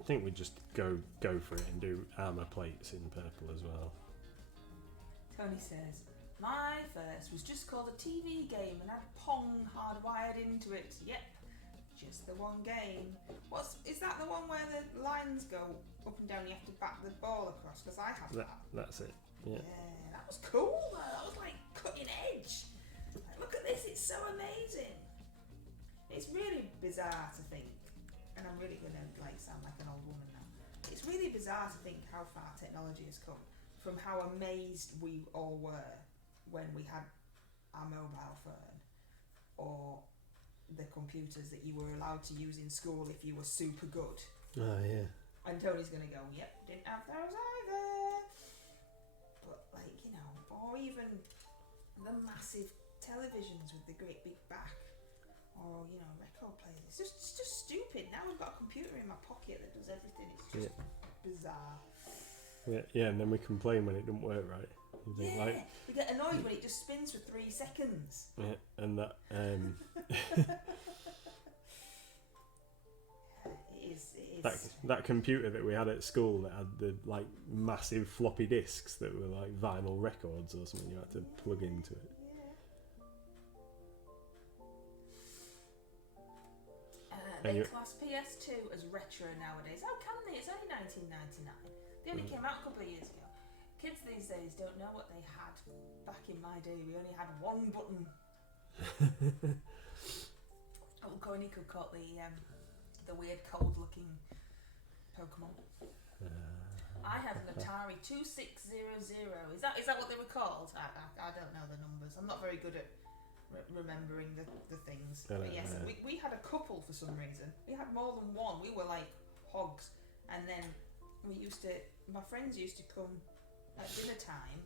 I think we just go for it and do armour plates in purple as well. Tony says, my first was just called a TV game and had Pong hardwired into it. Yep, just the one game. Is that the one where the lines go up and down, you have to back the ball across? Because I have that. That's it, yeah. Yeah, that was cool though. That was like cutting edge. Like, look at this, it's so amazing. It's really bizarre to think, and I'm really going to sound like an old woman now. It's really bizarre to think how far technology has come from how amazed we all were when we had our mobile phone or the computers that you were allowed to use in school if you were super good. Oh, yeah. And Tony's going to go, yep, didn't have those either. But, or even the massive televisions with the great big back. Or, record players. It's just stupid. Now I've got a computer in my pocket that does everything. It's just bizarre. Yeah, and then we complain when it doesn't work right. You think, we get annoyed when it just spins for 3 seconds. Yeah, and that... That computer that we had at school that had the like massive floppy disks that were like vinyl records or something you had to plug into it. They class PS2 as retro nowadays. How can they? It's only 1999. They only came out a couple of years ago. Kids these days don't know what they had back in my day. We only had one button. Old Coney could caught the weird cold-looking Pokemon. I had an Atari 2600. Is that what they were called? I don't know the numbers. I'm not very good at remembering the things. But yes, we had a couple for some reason. We had more than one. We were like hogs. And then my friends used to come at dinner time.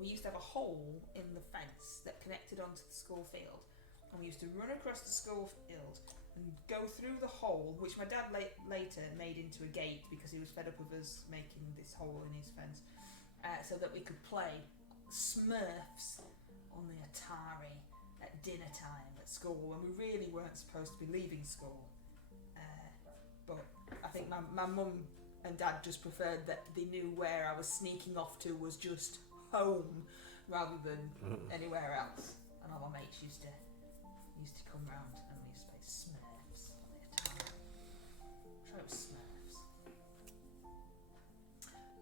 We used to have a hole in the fence that connected onto the school field. And we used to run across the school field and go through the hole, which my dad later made into a gate because he was fed up with us making this hole in his fence, so that we could play Smurfs on the Atari at dinner time at school when we really weren't supposed to be leaving school. But I think my mum and dad just preferred that they knew where I was sneaking off to was just home rather than anywhere else. And all my mates used to come round and we used to play Smurfs on the Atari. I'm sure it was Smurfs.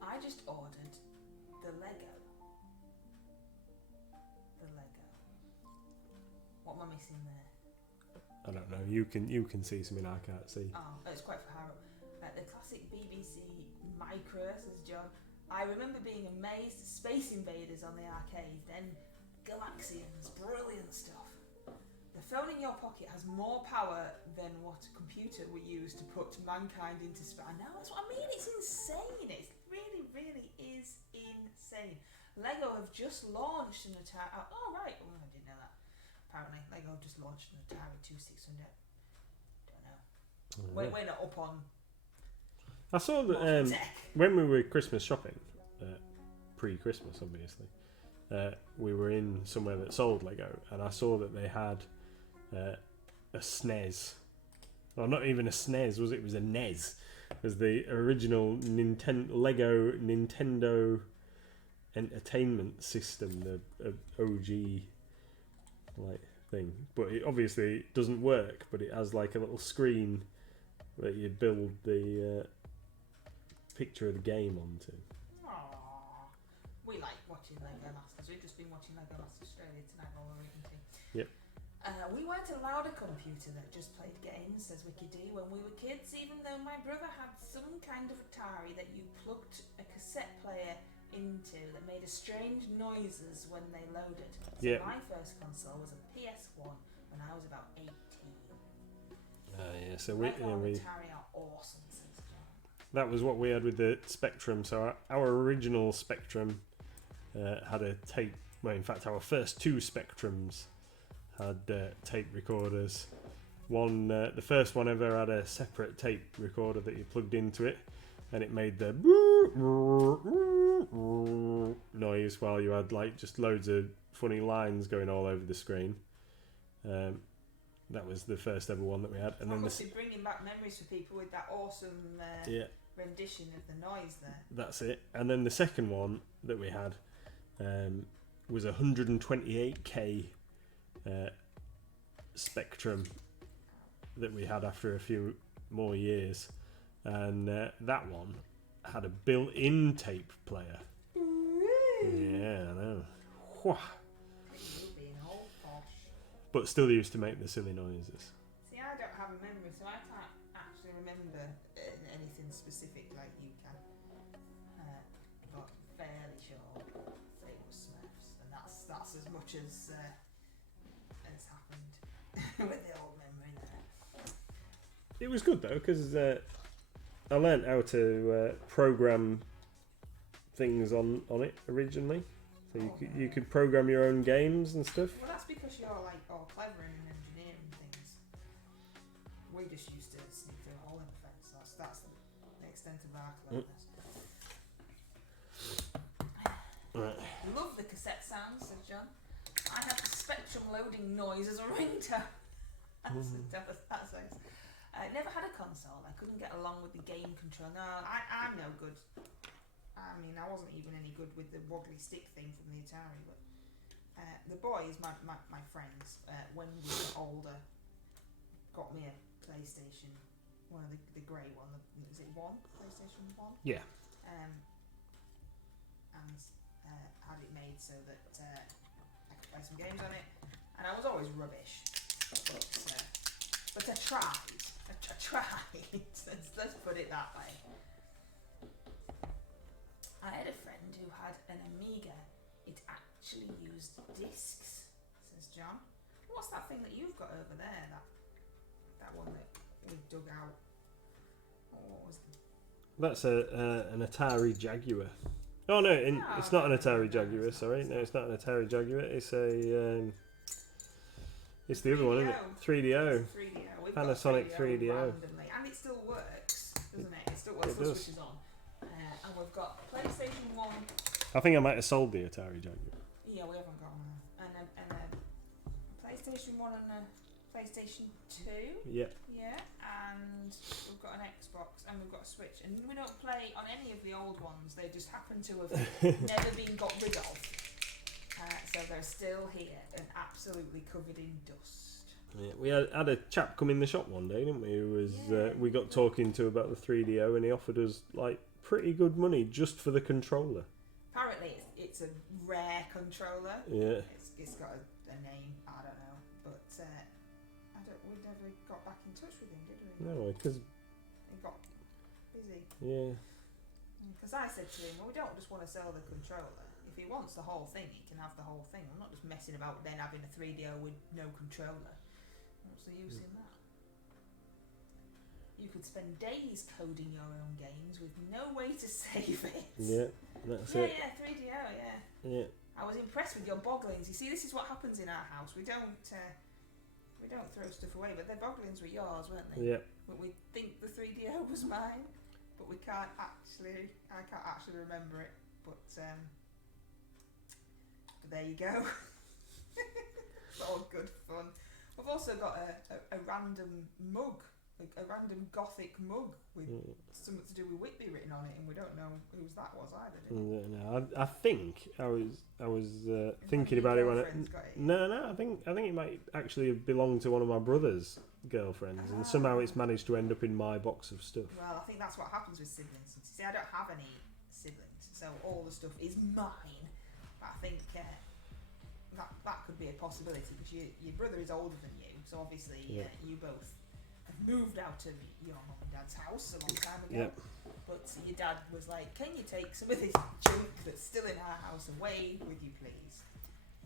I just ordered the Lego. What am I missing there? I don't know. You can see something I can't see. Oh, it's quite for Harrow. The classic BBC Micro, says John. I remember being amazed at Space Invaders on the arcade, then Galaxians, brilliant stuff. The phone in your pocket has more power than what a computer we use to put mankind into space. Now that's what I mean, it's insane. It really, really is insane. Lego have just launched an Atari. Oh, right. Oh, I didn't know that. Apparently, Lego have just launched an Atari 2600. Don't know. We're not up on. I saw that when we were Christmas shopping, pre-Christmas obviously, we were in somewhere that sold Lego, and I saw that they had a SNES. Well, not even a SNES, was it? It was a NES. It was the original Lego Nintendo Entertainment System, the OG like thing. But it obviously doesn't work, but it has like a little screen that you build the picture of the game onto. Aww. We like watching Lego Masters. We've just been watching Lego Masters Australia tonight while we're eating tea. Yep. We weren't allowed a computer that just played games, says Wiki D, when we were kids, even though my brother had some kind of Atari that you plugged a cassette player into that made strange noises when they loaded. So yep. My first console was a PS1 when I was about 18. Yeah, so Atari are awesome. That was what we had with the Spectrum. So our original Spectrum had a tape. Well, in fact, our first two Spectrums had tape recorders. The first one ever had a separate tape recorder that you plugged into it, and it made the noise while you had like just loads of funny lines going all over the screen. That was the first ever one that we had, and then must be bringing back memories for people with that awesome rendition of the noise there. That's it. And then the second one that we had was a 128k Spectrum that we had after a few more years, and that one had a built-in tape player. Yeah, I know. But still used to make the silly noises. See, I don't have a memory, so I can't actually remember anything specific like you can. But fairly sure that it was Smurfs, and that's as much as happened with the old memory there. It was good though, because I learnt how to program things on it originally. So you could program your own games and stuff. Well, that's because you're like all clever in engineering things. We just used to sneak through a hole in the fence. That's the extent of our cleverness. Right. Love the cassette sounds, said John. I have the Spectrum loading noise as a ringtone. That sounds. I never had a console. I couldn't get along with the game control. No, I'm no good. I mean, I wasn't even any good with the wobbly stick thing from the Atari, but the boys, my friends, when we were older, got me a PlayStation, one of the grey one. Is it 1? PlayStation 1? Yeah. And had it made so that I could play some games on it, and I was always rubbish, but I tried. I tried. Let's put it that way. I had a friend who had an Amiga. It actually used discs, says John. What's that thing that you've got over there? That one that we dug out. What was That's an Atari Jaguar. Oh no, it's not an Atari Jaguar. Sorry, no, it's not an Atari Jaguar. It's a it's the other one, isn't it? 3DO. 3DO. Panasonic 3DO. Randomly. And it still works, doesn't it? It still switches on. And we've got PlayStation 1. I think I might have sold the Atari Jaguar. Yeah, we haven't got one. And a PlayStation 1 and a PlayStation 2. Yeah. Yeah, and we've got an Xbox and we've got a Switch. And we don't play on any of the old ones. They just happen to have never been got rid of. So they're still here and absolutely covered in dust. Yeah, we had a chap come in the shop one day, didn't we? Who was we got talking to about the 3DO, and he offered us like pretty good money just for the controller. Apparently, it's a rare controller. Yeah. It's got a name, I don't know, but we never got back in touch with him, did we? No, because he got busy. Yeah. Because I said to him, well, we don't just want to sell the controller. If he wants the whole thing, he can have the whole thing. I'm not just messing about then having a 3DO with no controller. What's the use in that? You could spend days coding your own games with no way to save it. Yeah, that's it. Yeah, 3DO, yeah. Yeah. I was impressed with your bogglings. You see, this is what happens in our house. We don't throw stuff away, but the bogglings were yours, weren't they? Yeah. But we think the 3DO was mine, but I can't actually remember it. But there you go. It's all good fun. We've also got a random mug, a random gothic mug with something to do with Whitby written on it, and we don't know whose that was either. Do we? No, I think I was thinking about it when I think it might actually have belonged to one of my brother's girlfriends, and somehow it's managed to end up in my box of stuff. Well, I think that's what happens with siblings. See, I don't have any siblings, so all the stuff is mine. But I think that could be a possibility because your brother is older than you, so obviously you both have moved out of your mum and dad's house a long time ago. Yep. But your dad was like, "Can you take some of this junk that's still in our house away with you, please?"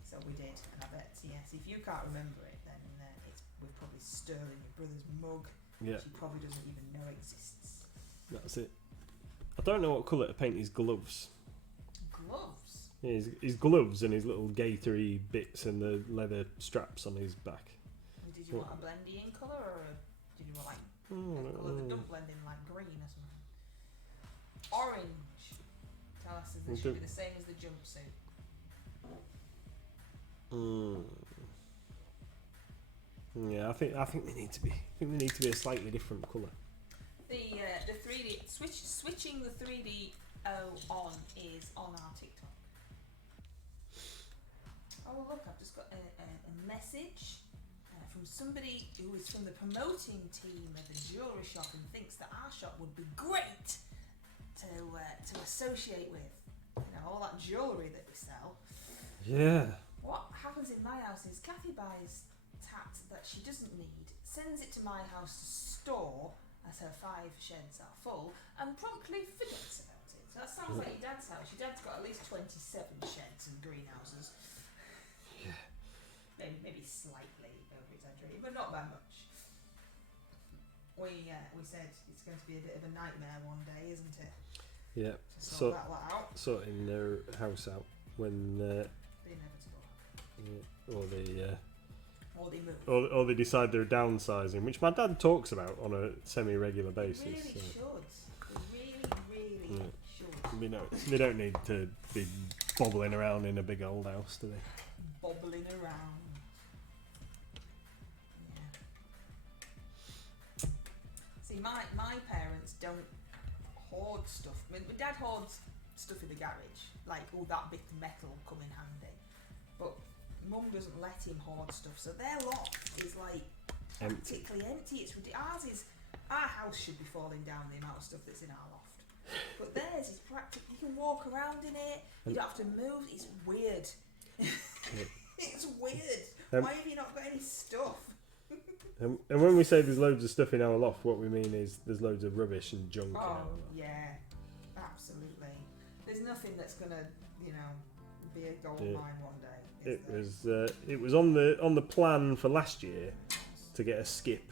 So we did, and I bet yes, if you can't remember it, then we're probably sterling your brother's mug, which he probably doesn't even know exists. That's it. I don't know what colour to paint his gloves. Gloves? Yeah, his gloves and his little gatory bits and the leather straps on his back. And did you want a blendy in colour, or did you want like a colour that don't blend in, like green or something? Orange. Tell us if this should be the same as the jumpsuit. Yeah, I think they need to be. I think they need to be a slightly different colour. The 3D switching the 3D on is on our TikTok. Oh look, I've just got a message from somebody who is from the promoting team at the jewellery shop and thinks that our shop would be great to associate with. You know, all that jewellery that we sell. Yeah. What happens in my house is Kathy buys tat that she doesn't need, sends it to my house to store as her 5 sheds are full, and promptly forgets about it. So that sounds like your dad's house. Your dad's got at least 27 sheds and greenhouses. Yeah. Maybe slightly over exaggerated, but not by much. We said it's going to be a bit of a nightmare one day, isn't it? Yeah. To sort that lot out. Sorting their house out when. The inevitable. Or they move. Or they decide they're downsizing, which my dad talks about on a semi-regular basis. They really should. They really should. They don't need to be bobbling around in a big old house, do they? Bobbling around. Yeah. See, my parents don't hoard stuff. My dad hoards stuff in the garage, like, oh, that bit of metal will come in handy. But Mum doesn't let him hoard stuff, so their loft is like practically empty. It's ridiculous. Our house should be falling down the amount of stuff that's in our loft. But theirs is practically, you can walk around in it, you don't have to move, it's weird. It's weird. Why have you not got any stuff? And when we say there's loads of stuff in our loft, what we mean is there's loads of rubbish and junk in our loft. Yeah, absolutely. There's nothing that's going to, be a gold mine one day. It was on the plan for last year to get a skip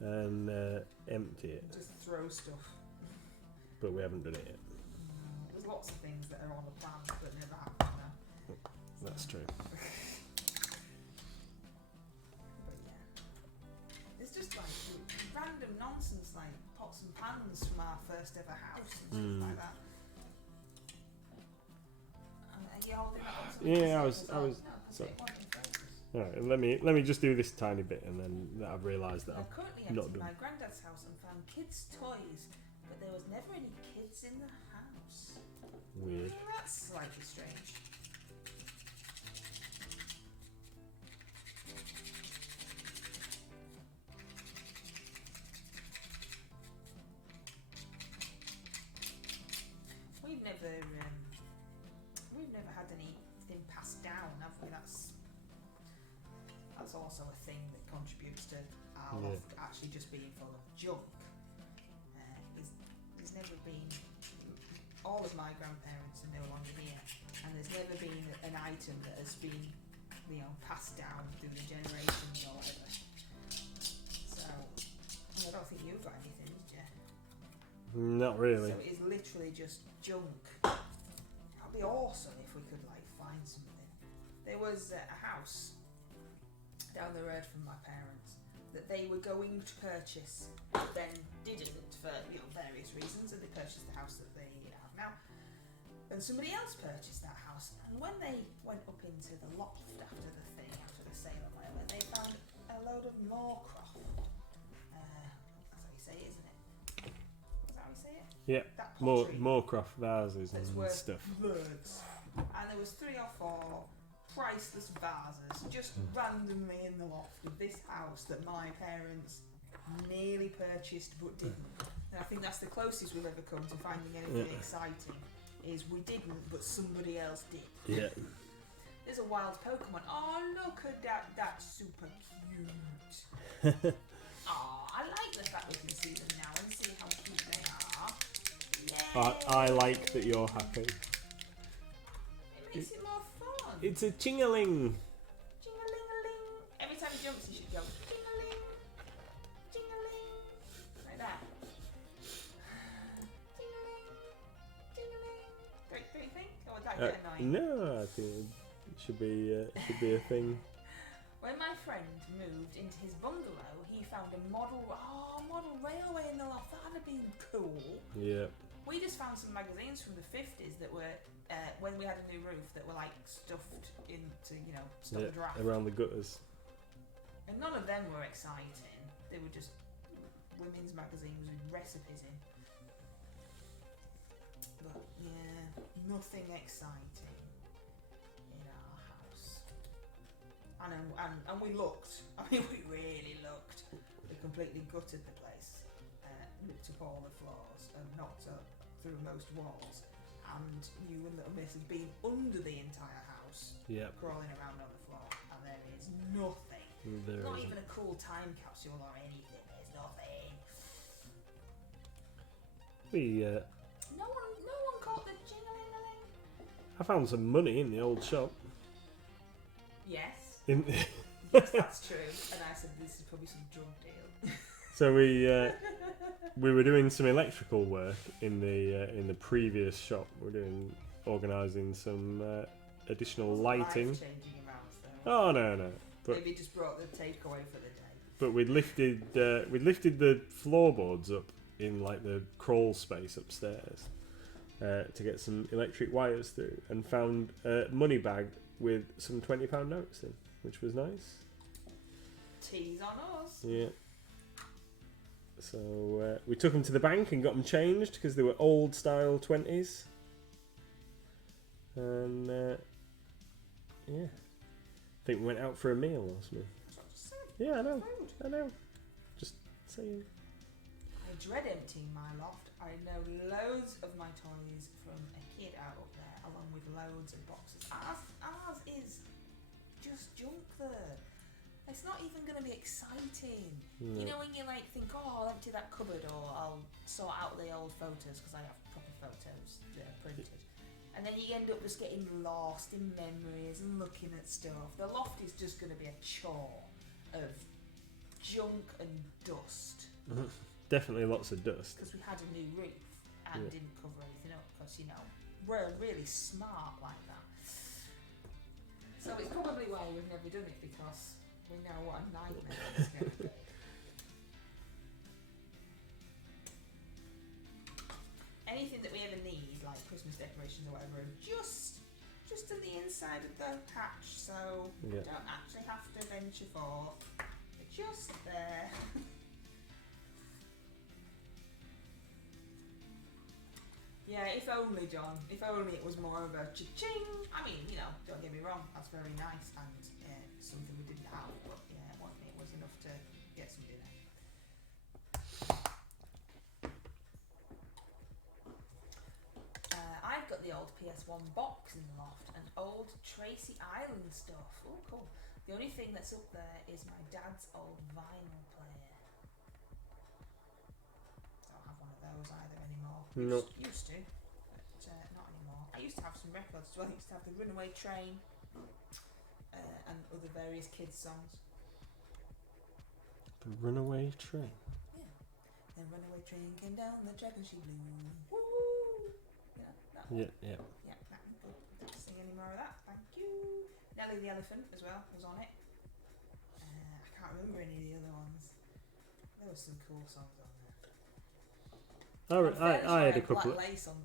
and empty it. Just throw stuff. But we haven't done it yet. There's lots of things that are on the plan that never happen now. That's true. But yeah. It's just like random nonsense, like pots and pans from our first ever house and stuff like that. Are you holding that on? Yeah, I was. So, all right, let me just do this tiny bit, and then I've realised that I've currently entered my granddad's house and found kids' toys, but there was never any kids in the house. Weird. That's slightly strange. We've never had anything passed down, have we? That's also a thing that contributes to our loft actually just being full of junk. There's never been. All of my grandparents are no longer here, and there's never been an item that has been, passed down through the generations or whatever. So I don't think you've got anything, did you? Not really. So it is literally just junk. That'd be awesome if we could find something. There was a house down the road from my parents that they were going to purchase, but then didn't for various reasons, and they purchased the house that they have now. And somebody else purchased that house, and when they went up into the loft after the sale or whatever, they found a load of Moorcroft. That's how you say it, isn't it? Is that how you say it? Yeah, Moorcroft vases and stuff. Loads. And there was 3 or 4 priceless vases just randomly in the loft of this house that my parents nearly purchased but didn't. And I think that's the closest we've ever come to finding anything exciting. Is we didn't, but somebody else did. Yeah. There's a wild Pokemon. Oh, look at that! That's super cute. Oh, I like the fact we can see them now and see how cute they are. Yeah. I like that you're happy. It makes it more fun. It's a ching-a-ling. Ching-a-ling-a-ling. Every time he jumps, he should go ching-a-ling, ching-a-ling, like that. Ching-a-ling, ching-a-ling. Don't you think? Or would that get annoying? No, I think it should be a thing. When my friend moved into his bungalow, he found a model railway in the loft. That'd have been cool. Yeah. We just found some magazines from the 50s that were, when we had a new roof, that were stuffed into, stop the draft. Around the gutters. And none of them were exciting. They were just women's magazines with recipes in. But yeah, nothing exciting in our house. And we looked. I mean, we really looked. We completely gutted the place. Ripped up all the floors and knocked up through most walls. And you and little Miss had been under the entire house, crawling around on the floor, and there is nothing. Not even a cool time capsule or anything. There's nothing. No one caught the jingling. I found some money in the old shop. Yes. Yes, That's true. And I said this is probably some drug deal. So we were doing some electrical work in the previous shop. We're organising some additional lighting. Life-changing amounts, though. Oh no. But maybe just brought the takeaway for the day. But we'd lifted the floorboards up in the crawl space upstairs to get some electric wires through, and found a money bag with some £20 notes in, which was nice. Tease on us. Yeah. So we took them to the bank and got them changed because they were old style 20s. And yeah, I think we went out for a meal or something. Yeah, I know. I know. Just saying. I dread emptying my loft. I know loads of my toys from a kid out up there, along with loads of boxes. Ours is just junk there. It's not even going to be exciting. No. You know when you like think, oh, I'll empty that cupboard or I'll sort out the old photos because I have proper photos that are printed. And then you end up just getting lost in memories and looking at stuff. The loft is just going to be a chore of junk and dust. Definitely lots of dust. Because we had a new roof and didn't cover anything up because, you know, we're really smart like that. So it's probably why we've never done it, because we know what a nightmare it's going to be. Anything that we ever need, like Christmas decorations or whatever, are just to the inside of the hatch, so we don't actually have to venture forth. They're just there. Yeah, if only, John. If only it was more of a cha-ching. I mean, you know, don't get me wrong, that's very nice and something we didn't have, but yeah, it was enough to get some dinner. I've got the old PS1 box in the loft and old Tracy Island stuff. Oh, cool. The only thing that's up there is my dad's old vinyl player. Don't have one of those either anymore. No. Used to, but not anymore. I used to have some records as well. I used to have the Runaway Train and other various kids' songs. The Runaway Train? Yeah. The runaway train came down the track and she blew. Woo! Yeah, that one. Yeah. Yeah, that one. Good. Don't sing any more of that. Thank you. Nelly the Elephant as well was on it. I can't remember any of the other ones. There were some cool songs on there. I had a couple. Black Lace on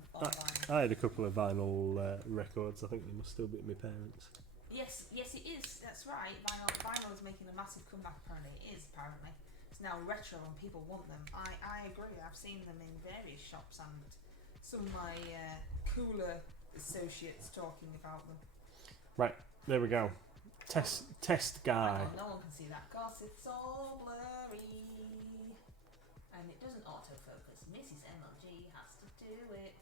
I had a couple of vinyl records. I think they must still be at my parents'. Yes, it is. That's right. Vinyl is making a massive comeback. Apparently, it is. Apparently, it's now retro and people want them. I agree. I've seen them in various shops and some of my cooler associates talking about them. Right, there we go. Test guy. No one can see that because it's all blurry and it doesn't autofocus. Mrs. MLG has to do it.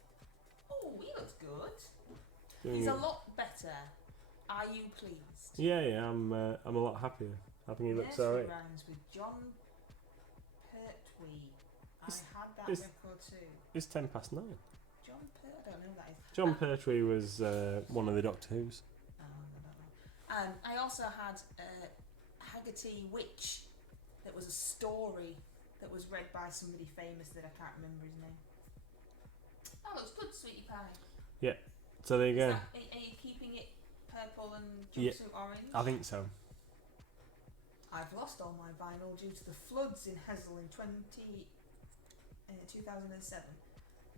Oh, he looks good. He's a lot better. Are you pleased? Yeah, I'm a lot happier. I think he looks alright. Rounds with John Pertwee. I had that record too. It's 9:10. John Pertwee? I don't know who that is. John Pertwee was one of the Doctor Who's. Oh, I don't know. I also had Haggerty Witch. That was a story that was read by somebody famous that I can't remember his name. Oh, looks good, sweetie pie. Yeah. So there you go. Are you keeping it purple and jumpsuit orange? I think so. I've lost all my vinyl due to the floods in Hessel in 2007.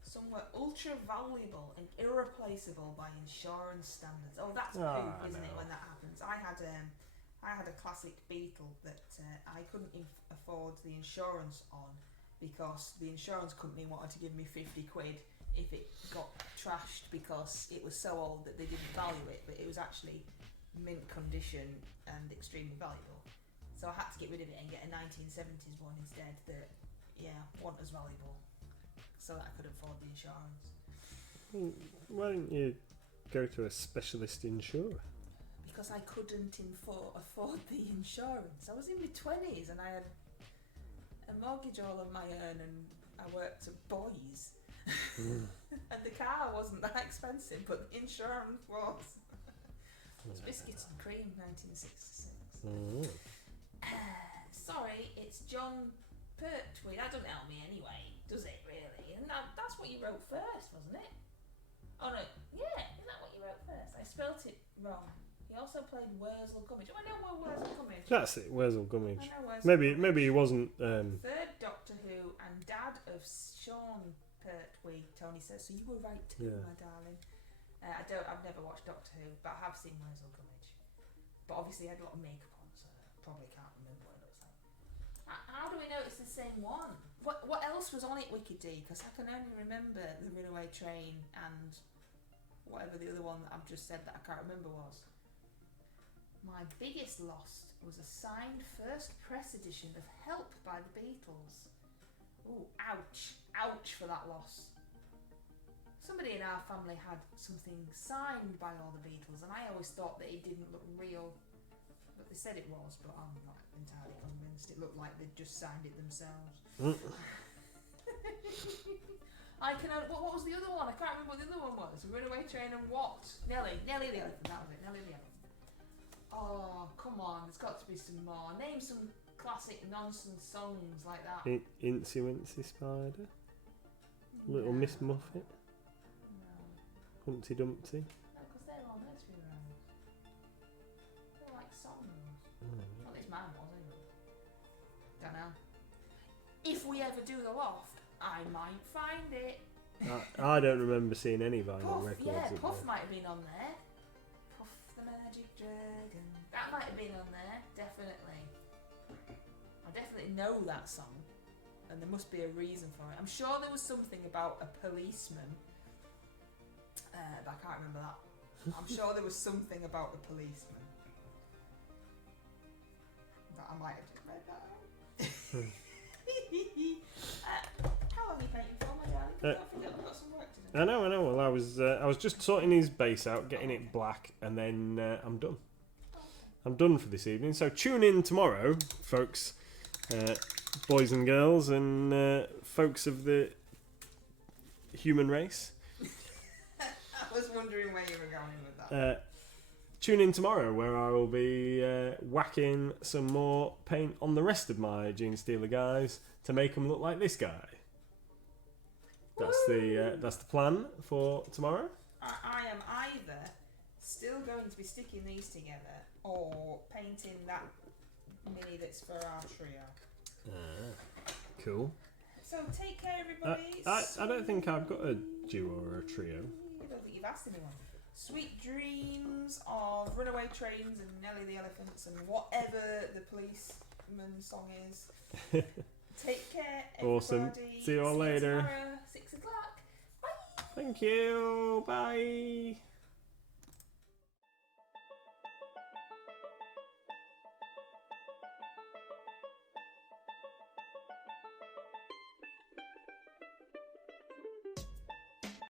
Some were ultra valuable and irreplaceable by insurance standards. Oh, that's poop, isn't it, when that happens? I had a classic Beetle that I couldn't afford the insurance on because the insurance company wanted to give me 50 quid if it got trashed because it was so old that they didn't value it, but it was actually mint condition and extremely valuable. So I had to get rid of it and get a 1970s one instead that, wasn't as valuable, so that I could afford the insurance. Why didn't you go to a specialist insurer? Because I couldn't afford the insurance. I was in my 20s and I had a mortgage all of my own and I worked at Boys. And the car wasn't that expensive, but the insurance was. It's Biscuits and Cream, 1966. Sorry, it's John Pertwee. That doesn't help me anyway, does it really? And that's what you wrote first, wasn't it? Oh no, yeah, isn't that what you wrote first? I spelt it wrong. He also played Wurzel Gummidge. Oh, I know Wurzel Gummidge. That's it, Wurzel Gummidge. I know Wurzel Gummidge. Maybe he wasn't. Third Doctor Who and dad of Sean Pertwee. Tony says, so you were right too, my darling. I've never watched Doctor Who, but I have seen Wurzel Gummidge. But obviously, I had a lot of makeup on, so I probably can't remember what it looks like. How do we know it's the same one? What else was on it, Wicked D? Because I can only remember the Runaway Train and whatever the other one that I've just said that I can't remember was. My biggest loss was a signed first press edition of Help by the Beatles. Ooh, ouch. Ouch for that loss. Somebody in our family had something signed by all the Beatles, and I always thought that it didn't look real. But they said it was, but I'm not entirely convinced. It looked like they'd just signed it themselves. What was the other one? I can't remember what the other one was. Runaway Train and what? Nelly the Elephant. That was it. Nelly the Elephant. Oh, come on. There's got to be some more. Name some classic nonsense songs like that. Incy Wincy Spider. Little Miss Muffet. No. Humpty Dumpty. No, because they're all nursery rhymes. They're like songs. Well, at least mine was anyway. Don't know. If we ever do the loft, I might find it. I don't remember seeing any vinyl Puff, records. yeah, up Puff there. might have been on there. Puff the Magic Dragon. That might have been on there, definitely. I definitely know that song, and there must be a reason for it. I'm sure there was something about a policeman, but I can't remember that. I'm sure there was something about a policeman. That I might have just read that out. How long are you painting for, my darling? Don't forget I've got some work to do. I know. Well, I was just sorting his base out, getting it black, and then I'm done. I'm done for this evening. So tune in tomorrow, folks, boys and girls, and folks of the human race. I was wondering where you were going with that. Tune in tomorrow, where I will be whacking some more paint on the rest of my Genestealer guys to make them look like this guy. That's the plan for tomorrow. I am either still going to be sticking these together or painting that mini that's for our trio. Cool. So take care, everybody. I don't think I've got a duo or a trio. I don't think you've asked anyone. Sweet dreams of Runaway Trains and Nelly the Elephants and whatever the policeman song is. Take care, everybody. Awesome. See you all later. Tomorrow, 6 o'clock. Bye. Thank you. Bye.